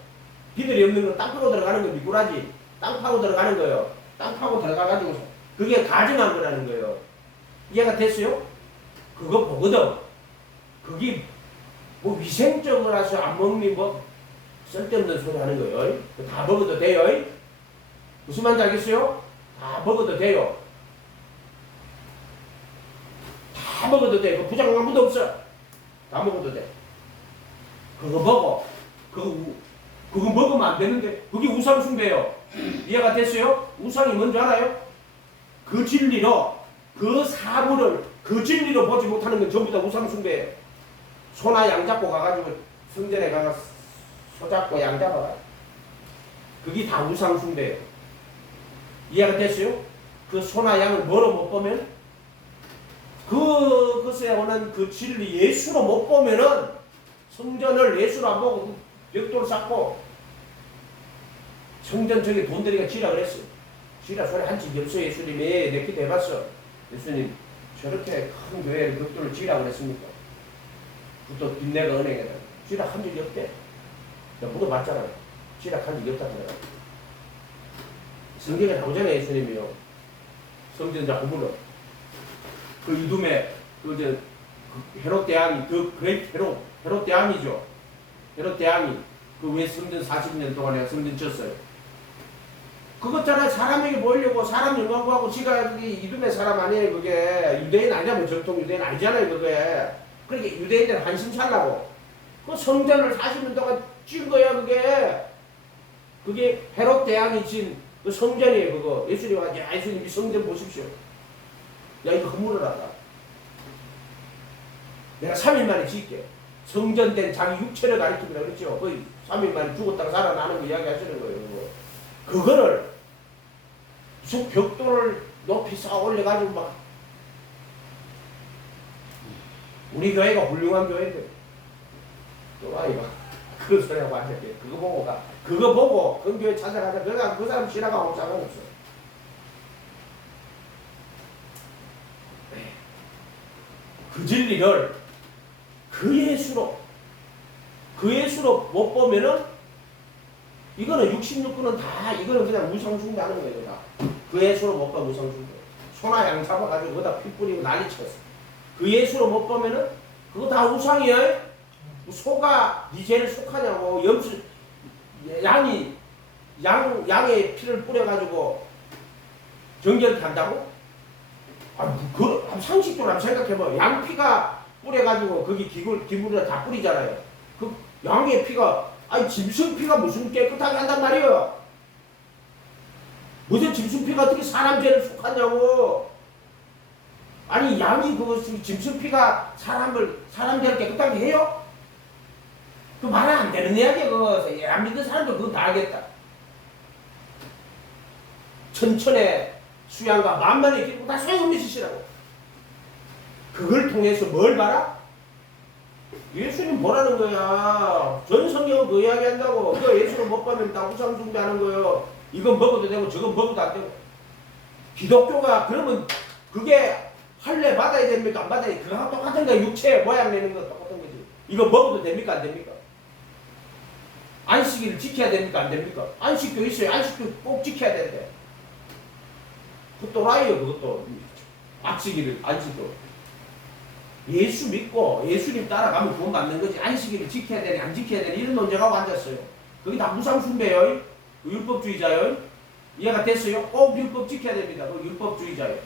비늘이 없는 건 땅 파고 들어가는 거 미꾸라지. 땅 파고 들어가는 거예요. 땅 파고 들어가가지고 그게 가증한 거라는 거예요. 이해가 됐어요? 그거 보거든. 그게 뭐 위생적으로 해서 안 먹니 뭐 쓸데없는 소리 하는 거예요. 다 먹어도 돼요. 무슨 말인지 알겠어요? 다 먹어도 돼요. 다 먹어도 돼. 그 부정 아무도 없어. 다 먹어도 돼. 그거 먹어. 그거 먹으면 안 되는데 그게 우상 숭배예요. 이해가 됐어요? 우상이 뭔지 알아요? 그 진리로 그 사물을 그 진리로 보지 못하는 건 전부 다 우상 숭배예요. 소나 양 잡고 가가지고 성전에 가서 소 잡고 양 잡아가. 그게 다 우상 숭배예요. 이해가 됐어요? 그 소나 양을 뭐로 못 보면 그것에 오는 그 진리 예수로 못 보면은 성전을 예수로 안 보고 벽돌 쌓고 성전 저기 돈 들이가 지라 그랬어. 지라 소리 한지 없어. 예수님이 내 기도 해봤어. 예수님 저렇게 큰 교회에 벽돌을 지라 그랬습니까? 그것도 빚내가 은행에다 지라 한 적이 없대. 내가 물어봤잖아. 지라 한 적이 없다 그래. 성경에 나오잖아요. 예수님이요. 성전 자꾸 물어. 그 이둠에 그 헤롯 대왕이 그 그레이트 헤롯 대왕이죠. 헤롯 대왕이 그 왜 성전 40년 동안에 성전 쳤어요. 그것잖아. 사람에게 모이려고 사람 영광 구하고 지가 이둠의 사람 아니에요. 그게 유대인 아니냐면 정통 유대인 아니잖아요. 그게 그러니까 유대인들 한심 살라고 그 성전을 40년 동안 찐 거야. 그게 헤롯 대왕이 진 그 성전이에요. 그거 예수님 와, 야 예수님 이 성전 보십시오. 야 이거 건물을 하다. 내가 3일 만에 짓게. 성전된 자기 육체를 가리킵니다. 그렇죠? 거의 3일 만에 죽었다가 살아나는 거 이야기 하시는 거예요. 그거를 무슨 벽돌을 높이 쌓아 올려가지고 막 우리 교회가 훌륭한 교회인데 또 아이가 그런 소리 하고 하셨대. 그거 보고 그 교회 찾아가자. 그러니까 그 사람 지나가고 상관없어. 그 진리를 그 예수로 못 보면은 이거는 66분은 다 이거는 그냥 우상숭배 하는 거예요. 다. 그 예수로 못 보면 우상숭배. 소나 양 잡아가지고 거기다 피 뿌리고 난리 쳤어. 그 예수로 못 보면은 그거 다 우상이에요. 소가 네 죄를 속하냐고. 양의 피를 뿌려가지고 정결케 한다고? 그 상식적으로 한번 생각해봐. 양 피가 뿌려가지고 거기 기물을 다 뿌리잖아요. 그 양의 피가 짐승 피가 무슨 깨끗하게 한단 말이에요. 무슨 짐승 피가 어떻게 사람 죄를 속하냐고. 아니 양이 짐승 피가 사람 죄를 깨끗하게 해요? 그 말은 안 되는 이야기야. 그거 안 믿는 사람도 그거 다 알겠다. 천천의 수양과 만만의 기름 다 소용없는 짓이라고. 그걸 통해서 뭘 봐라? 예수님 보라는 거야. 전 성경은 그 이야기 한다고. 그 예수를 못 보면 다 우상 숭배하는 거예요. 이건 먹어도 되고 저건 먹어도 안 되고. 기독교가 그러면 그게 할례 받아야 됩니까? 안 받아야 됩니까? 그거랑 똑같은 거야. 육체 모양 내는 거 똑같은 거지. 이거 먹어도 됩니까? 안 됩니까? 안식일을 지켜야 됩니까? 안 됩니까? 안식교 있어요. 안식교 꼭 지켜야 되는데. 그것도 라이요. 그것도 안식일을 안식교. 예수 믿고 예수님 따라가면 구원 받는 거지. 안식일을 지켜야 되니 안 지켜야 되니 이런 논쟁하고 앉았어요. 그게 다 무상숭배예요. 그 율법주의자요. 이해가 됐어요? 꼭 율법 지켜야 됩니다. 그 율법주의자요.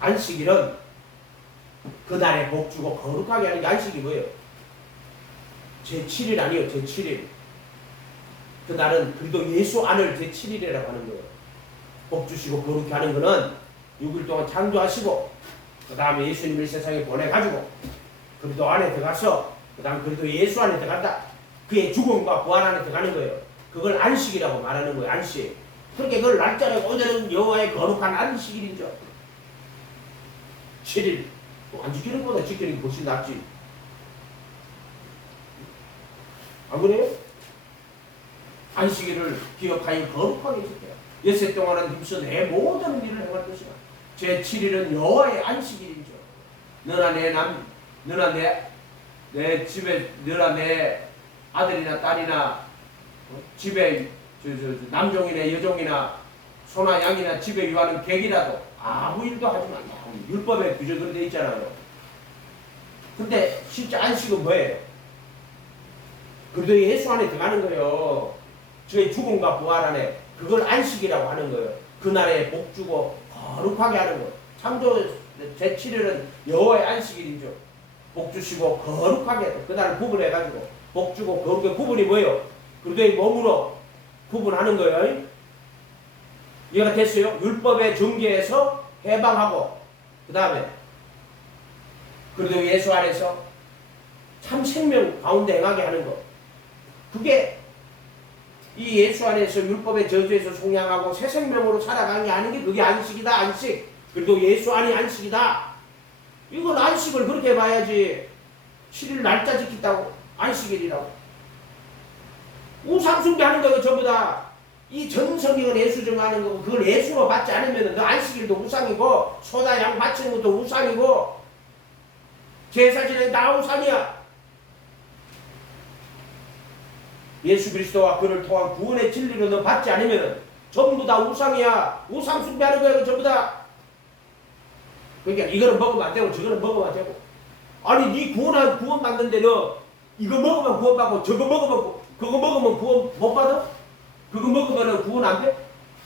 안식일은 그날에 복 주고 거룩하게 하는 게 안식이 뭐예요? 제7일 아니에요. 제7일. 그날은 그리도 예수 안을 제7일이라고 하는 거예요. 복 주시고 거룩히 하는 거는 6일 동안 창조하시고 그 다음에 예수님을 세상에 보내가지고 그리도 안에 들어가서 그 다음 그리도 예수 안에 들어간다. 그의 죽음과 부활 안에 들어가는 거예요. 그걸 안식이라고 말하는 거예요. 안식. 그렇게 그걸 날짜를 오늘은 여호와의 거룩한 안식일이죠. 7일. 안 지키는 것보다 지키는 게 훨씬 낫지. 안 그래요? 안식일을 기억하여 거룩하게 지켜요. 엿새 동안은 힘써 내 모든 일을 행할 것이다. 제 7일은 여호와의 안식일이죠. 너나 내 집에 너나 내 아들이나 딸이나 집에 남종이나 여종이나 소나 양이나 집에 유하는 객이라도 아무 일도 하지 말라. 율법에 규정으로 되어 있잖아요. 근데 실제 안식은 뭐예요? 그래도 예수 안에 들어가는 거예요. 저의 죽음과 부활 안에 그걸 안식이라고 하는 거예요. 그날에 복 주고 거룩하게 하는 거예요. 창조 제7일은 여호와의 안식일이죠. 복 주시고 거룩하게 그날을 구분해가지고 복 주고 거룩의 구분이 뭐예요? 그리도의 몸으로 구분하는 거예요. 이해가 됐어요? 율법의 정죄에서 해방하고 그 다음에 그리도 예수 안에서 참 생명 가운데 행하게 하는 것. 그게 이 예수 안에서 율법의 저주에서 속량하고 새 생명으로 살아가게 하는 게 그게 안식이다. 안식. 그리고 예수 안이 안식이다. 이건 안식을 그렇게 봐야지. 7일 날짜 지킨다고 안식일이라고. 우상 숭배하는 거예요. 전부 다. 이 전 성경은 예수 정하는 거고 그걸 예수로 받지 않으면 너 안식일도 우상이고 소나 양 바치는 것도 우상이고 제사 지내는 다 우상이야. 예수 그리스도와 그를 통한 구원의 진리를 너 받지 않으면 전부 다 우상이야. 우상 숭배하는 거야. 전부 다. 그러니까 이거는 먹으면 안 되고 저거는 먹으면 안 되고. 아니 네 구원 받는데 너 이거 먹으면 구원 받고 저거 먹으면 그거 먹으면 구원 못 받아? 그거 먹으면 구원 안 돼?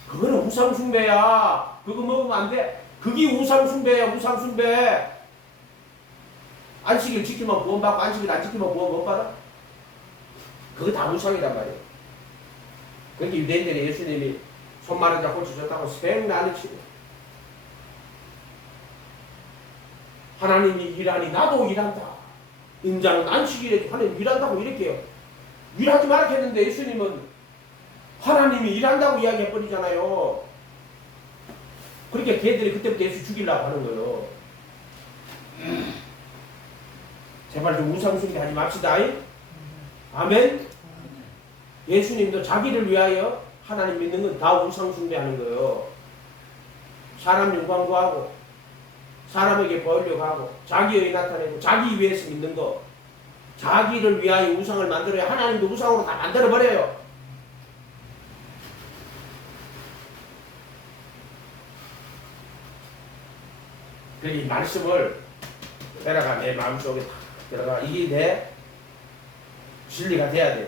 그거는 우상 숭배야. 그거 먹으면 안 돼. 그게 우상 숭배야. 우상 숭배. 안식일 지키면 구원 받고 안식일 안 지키면 구원 못 받아? 그거 다 우상이란 말이에요. 그러니까 유대인들이 예수님이 손 마른 자 고치셨다고 생 난리치고 하나님이 일하니 나도 일한다. 인자는 안식일에 하나님 일한다고 이렇게 해요. 일하지 말라 했는데 예수님은 하나님이 일한다고 이야기해버리잖아요. 그러니까 걔들이 그때부터 예수 죽이려고 하는 거예요. 제발 좀 우상숭배 하지 맙시다. 아멘. 예수님도 자기를 위하여 하나님 믿는 건 다 우상숭배하는 거예요. 사람 영광 구하고 사람에게 보이려고 하고 자기의 나타내고 자기 위해서 믿는 거. 자기를 위하여 우상을 만들어야 하나님도 우상으로 다 만들어버려요. 그래서 이 말씀을 들어가 내 마음속에 탁 들어가 이게 내 진리가 돼야 돼요.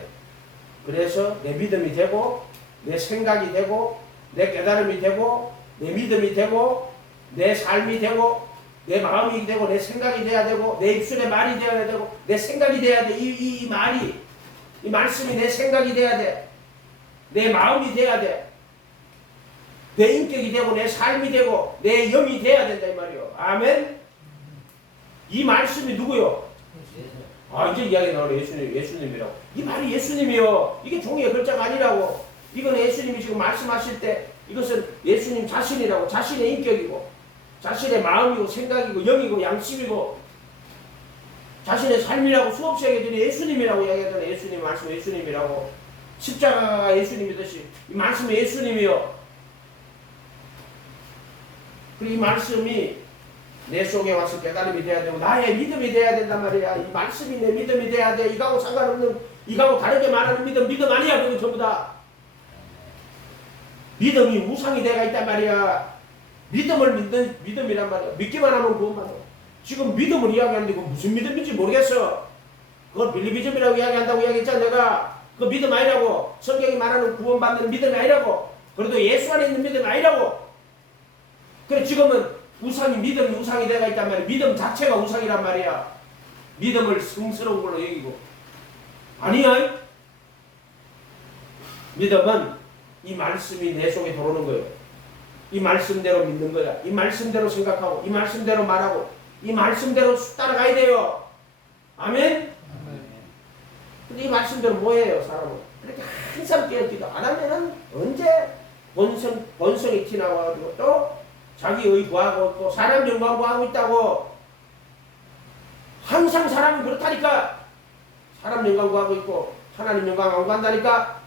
그래서 내 믿음이 되고 내 생각이 되고 내 깨달음이 되고 내 믿음이 되고 내 삶이 되고 내 마음이 되고 내 생각이 돼야 되고 내 입술에 말이 되어야 되고 내 생각이 돼야 돼. 이 말이 이 말씀이 내 생각이 돼야 돼. 내 마음이 돼야 돼. 내 인격이 되고 내 삶이 되고 내 영이 돼야 된다 이 말이요. 아멘. 이 말씀이 누구요? 이제 이야기 나오네. 예수님이라고. 이 말이 예수님이요. 이게 종이의 글자가 아니라고. 이건 예수님이 지금 말씀하실 때 이것은 예수님 자신이라고. 자신의 인격이고 자신의 마음이고 생각이고 영이고 양심이고 자신의 삶이라고 수없이 얘기했더니 예수님이라고 이야기하잖아요. 예수님 말씀 예수님이라고. 십자가가 예수님이듯이 이 말씀이 예수님이요. 그리고 이 말씀이 내 속에 와서 깨달음이 돼야 되고 나의 믿음이 돼야 된단 말이야. 이 말씀이 내 믿음이 돼야 돼. 이거하고 상관없는 이거하고 다르게 말하는 믿음 아니야. 그거 전부 다. 믿음이 우상이 돼가 있단 말이야. 믿음을 믿는 믿음이란 말이야. 믿기만 하면 구원받아. 지금 믿음을 이야기하는데 그 무슨 믿음인지 모르겠어. 그걸 빌리비즘이라고 이야기한다고 이야기했잖아. 내가 그 믿음 아니라고. 성경이 말하는 구원받는 믿음이 아니라고. 그래도 예수 안에 있는 믿음이 아니라고. 그래 지금은 우상이 믿음이 우상이 되어 있단 말이야. 믿음 자체가 우상이란 말이야. 믿음을 성스러운 걸로 여기고. 아니야. 믿음은 이 말씀이 내 속에 들어오는 거예요. 이 말씀대로 믿는 거야. 이 말씀대로 생각하고 이 말씀대로 말하고 이 말씀대로 따라가야 돼요. 아멘? 근데 이 말씀대로 뭐예요, 사람은? 이렇게 항상 깨어기도 안 하면은 언제 본성이 티나와가지고 또 자기의 구하고 또 사람 영광 구하고 있다고. 항상 사람이 그렇다니까. 사람 영광 구하고 있고 하나님 영광 안 구한다니까.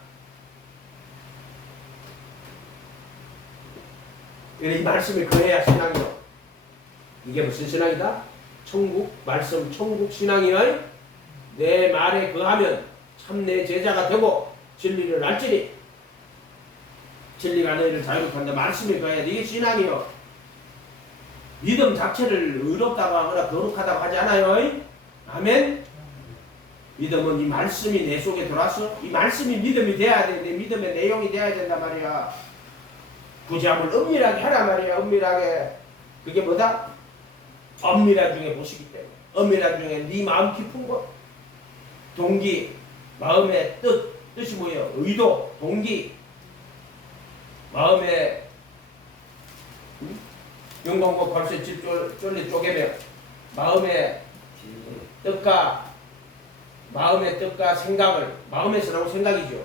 이 말씀이 그래야 신앙이요. 이게 무슨 신앙이다? 천국 말씀, 천국 신앙이요. 내 말에 거하면 참 내 제자가 되고 진리를 알지니 진리가 너희를 자유롭게 한다. 말씀이 거해야 돼. 이게 신앙이요. 믿음 자체를 의롭다고 하거나 거룩하다고 하지 않아요. 아멘. 믿음은 이 말씀이 내 속에 들어와서 이 말씀이 믿음이 돼야 돼. 내 믿음의 내용이 돼야 된단 말이야. 구제함을 은밀하게 하란 말이야. 은밀하게. 그게 뭐다? 엄밀한 중에 보시기 때문에. 엄밀한 중에 네 마음 깊은 것. 동기, 마음의 뜻이 뭐예요? 의도, 동기. 마음의 영광과 벌써 집 쫄리 쪼개며 마음의 뜻과 생각을, 마음에서 나온 생각이죠.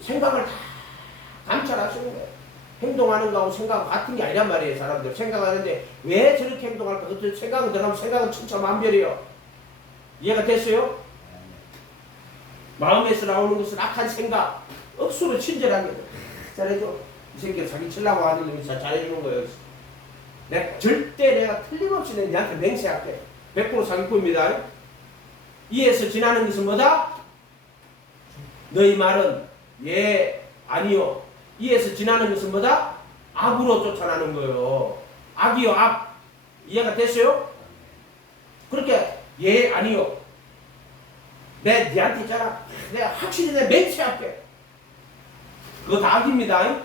생각을 다 감찰하시는 거예요. 행동하는 거하고 생각은 같은 게 아니란 말이에요. 사람들 생각하는데 왜 저렇게 행동할까? 그것도 생각은 들어가면 생각은 천차만별이에요. 이해가 됐어요? 마음에서 나오는 것은 악한 생각, 억수로 친절한 게 잘해줘. 이 새끼 자기 치려고 하는 놈이 잘해주는 거예요. 절대 내가 틀림없이 내한테 맹세할게. 100% 사기꾼입니다. 이에서 지나는 것은 뭐다? 너희 말은 예, 아니요. 이에서 지나는 것은 뭐다? 악으로 쫓아나는 거예요. 악이요, 악. 이해가 됐어요? 그렇게 예, 아니요. 니한테 있잖아. 내가 확실히 내 맹세할게. 그거 다 악입니다.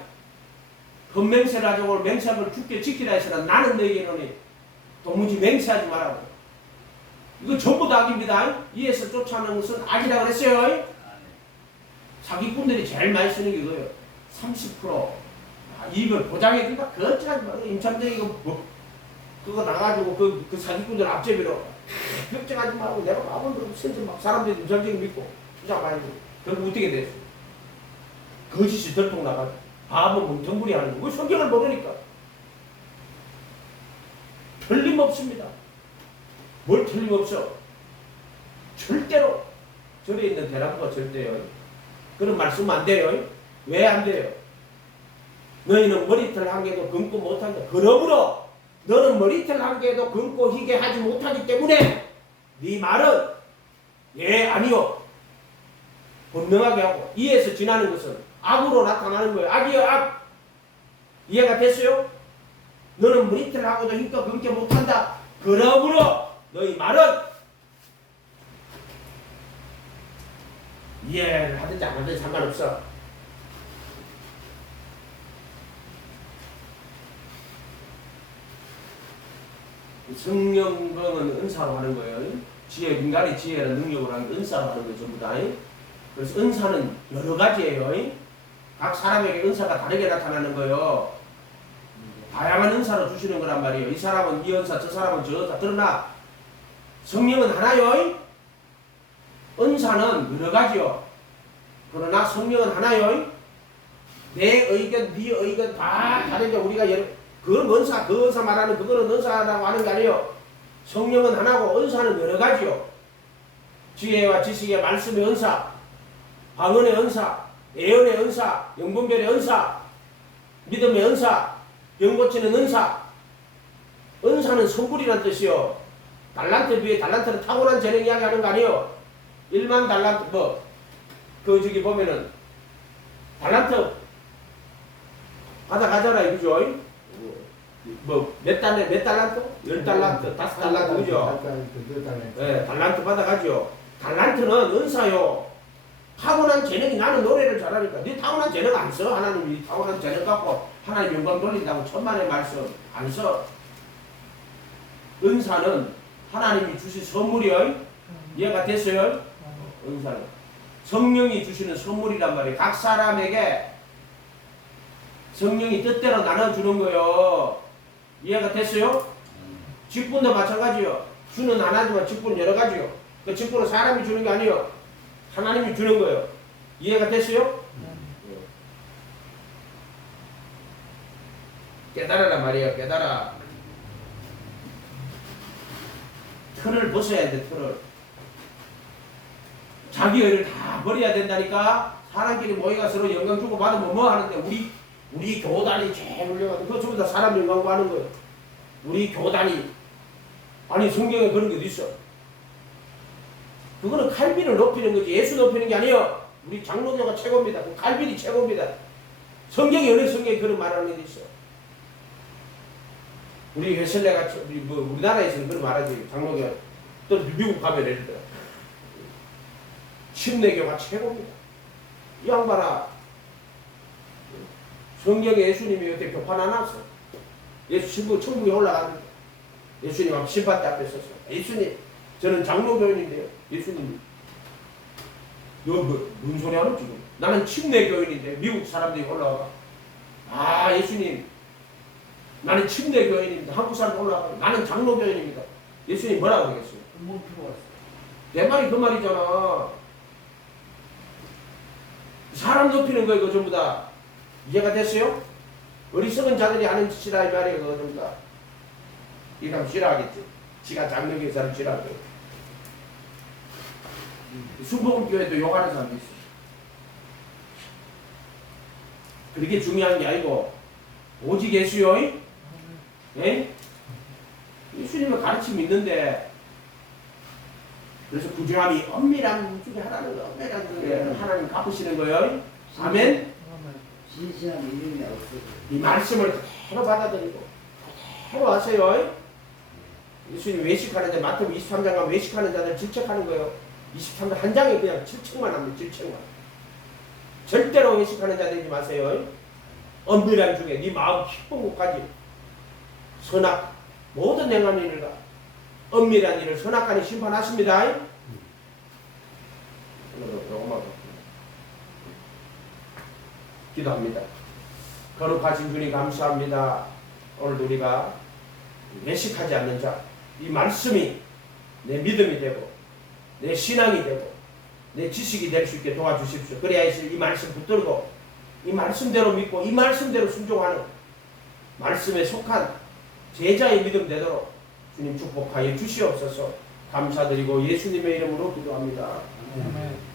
헛맹세를 하자고 맹세한 걸 죽게 지키라 했으나 나는 너에게는 도무지 맹세하지 말라고. 이거 전부 다 악입니다. 이에서 쫓아오는 것은 악이라고 그랬어요. 사기꾼들이 제일 많이 쓰는 게 이거예요. 30% 이익을 보장해준다. 그거 임참대 이거 그거 나가지고 그 사기꾼들 앞제비로 걱정하지 말고 내가 마음으로 sense 막 사람들이 임참대를 믿고 투자 많이 주고 결국 어떻게 됐어? 거짓이 들통나가지고 바보 멍텅구리 하는 거. 왜 성경을 모르니까? 틀림없습니다. 뭘 틀림없어? 절대로 절에 있는 대나무가 절대요. 그런 말씀 안 돼요. 왜 안 돼요? 너희는 머리털 한 개도 금고 못한다. 그러므로 너는 머리털 한 개도 금고 희게 하지 못하기 때문에 네 말은 예 아니요 분명하게 하고 이에서 지나는 것은 악으로 나타나는 거예요. 악이요 악. 이해가 됐어요? 너는 머리털 하고도 힘껏 금게 못한다. 그러므로 너희 말은 이해를 하든지 안 하든지 상관없어. 성령은 은사로 하는 거예요. 인간의 지혜는 능력으로 하는 은사로 하는 거예요. 전부 다. 그래서 은사는 여러 가지예요. 각 사람에게 은사가 다르게 나타나는 거예요. 다양한 은사로 주시는 거란 말이에요. 이 사람은 이 은사, 저 사람은 저 은사. 그러나 성령은 하나요. 은사는 여러 가지요. 그러나 성령은 하나요. 내 의견, 네 의견 다 다르게 우리가 그건 은사, 그 은사 말하는 그거는 은사라고 하는 게 아니에요. 성령은 하나고 은사는 여러 가지요. 지혜와 지식의 말씀의 은사, 방언의 은사, 예언의 은사, 영분별의 은사, 믿음의 은사, 병 고치는 은사. 은사는 선불이란 뜻이요. 달란트 비해 달란트는 탁월한 재능 이야기하는 거 아니에요. 1만 달란트 저기 보면은 달란트 받아가잖아 이거죠. 몇 달란트? 10달란트, 5달란트, 그죠? 네, 달란트 받아가죠. 달란트는 은사요. 타고난 재능이 나는 노래를 잘하니까 네 타고난 재능 안 써. 하나님이 타고난 재능 갖고 하나님 영광 돌린다고 천만의 말씀 안 써. 은사는 하나님이 주신 선물이요. 이해가 됐어요? 은사는 성령이 주시는 선물이란 말이에요. 각 사람에게 성령이 뜻대로 나눠주는 거요. 이해가 됐어요? 직분도 마찬가지요. 주는 하나지만 직분은 여러 가지요. 그 직분은 사람이 주는 게 아니요. 하나님이 주는 거예요. 이해가 됐어요? 깨달아라 말이에요. 깨달아. 틀을 벗어야 돼. 틀을. 자기 의를 다 버려야 된다니까. 사람끼리 모여가 서로 영광 주고 받으면 뭐 하는데 우리 교단이 제일 훌륭하다. 그거 전부 다 사람 영광 구하는 거예요. 우리 교단이. 아니 성경에 그런 게 어디 있어? 그거는 칼빈을 높이는 거지 예수 높이는 게 아니에요. 우리 장로교가 최고입니다. 그 칼빈이 최고입니다. 성경이 어느 성경에 그런 말하는 게 있어. 우리 웨슬레가 우리나라에서는 그런 말하지. 장로교 또 미국 가면 예를 들어 침례교가 최고입니다. 이 양반아 성경에 예수님이 어떻게 교판 안 왔어? 예수 천국에 올라갔는데 예수님 앞 심판대 앞에 섰어. 예수님 저는 장로교인인데요. 예수님 너 무슨 소리 하는 지금? 나는 침례교인인데 미국 사람들이 올라와. 아 예수님 나는 침례교인입니다. 한국 사람 올라와. 나는 장로교인입니다. 예수님 뭐라고 그러겠어요? 내 말이 그 말이잖아. 사람 높이는 거예요. 그거 전부 다. 이해가 됐어요? 어리석은 자들이 하는 짓이라 이 말이에요. 그거 전부 다. 이 사람 싫어하겠지. 지가 장로교의 사람 싫어하고. 순복음교회도 욕하는 사람도 있어. 그렇게 중요한 게 아니고 오직 예수요. 예? 예수님의 가르침이 있는데 그래서 구주함이 엄밀한 중에 하나는 엄밀한 중에 하나님 갚으시는 거예요. 아멘. 진실한 이름이 없어. 이 말씀을 그대로 받아들이고 그대로 하세요. 예수님 외식하는데 마태복음 23장 가면 외식하는 자들 질책하는 거예요. 23장 한 장에 그냥 질책만 합니다. 질책만. 절대로 외식하는 자 되지 마세요. 엄밀한 중에 네 마음 깊은 곳까지 선악 모든 행한 일을 엄밀한 일을 선악하니 심판하십니다. 요것만 기도합니다. 거룩하신 주님 감사합니다. 오늘 우리가 외식하지 않는 자, 이 말씀이 내 믿음이 되고 내 신앙이 되고 내 지식이 될 수 있게 도와주십시오. 그래야 이 말씀 붙들고 이 말씀대로 믿고 이 말씀대로 순종하는 말씀에 속한 제자의 믿음 되도록 주님 축복하여 주시옵소서. 감사드리고 예수님의 이름으로 기도합니다. 아멘.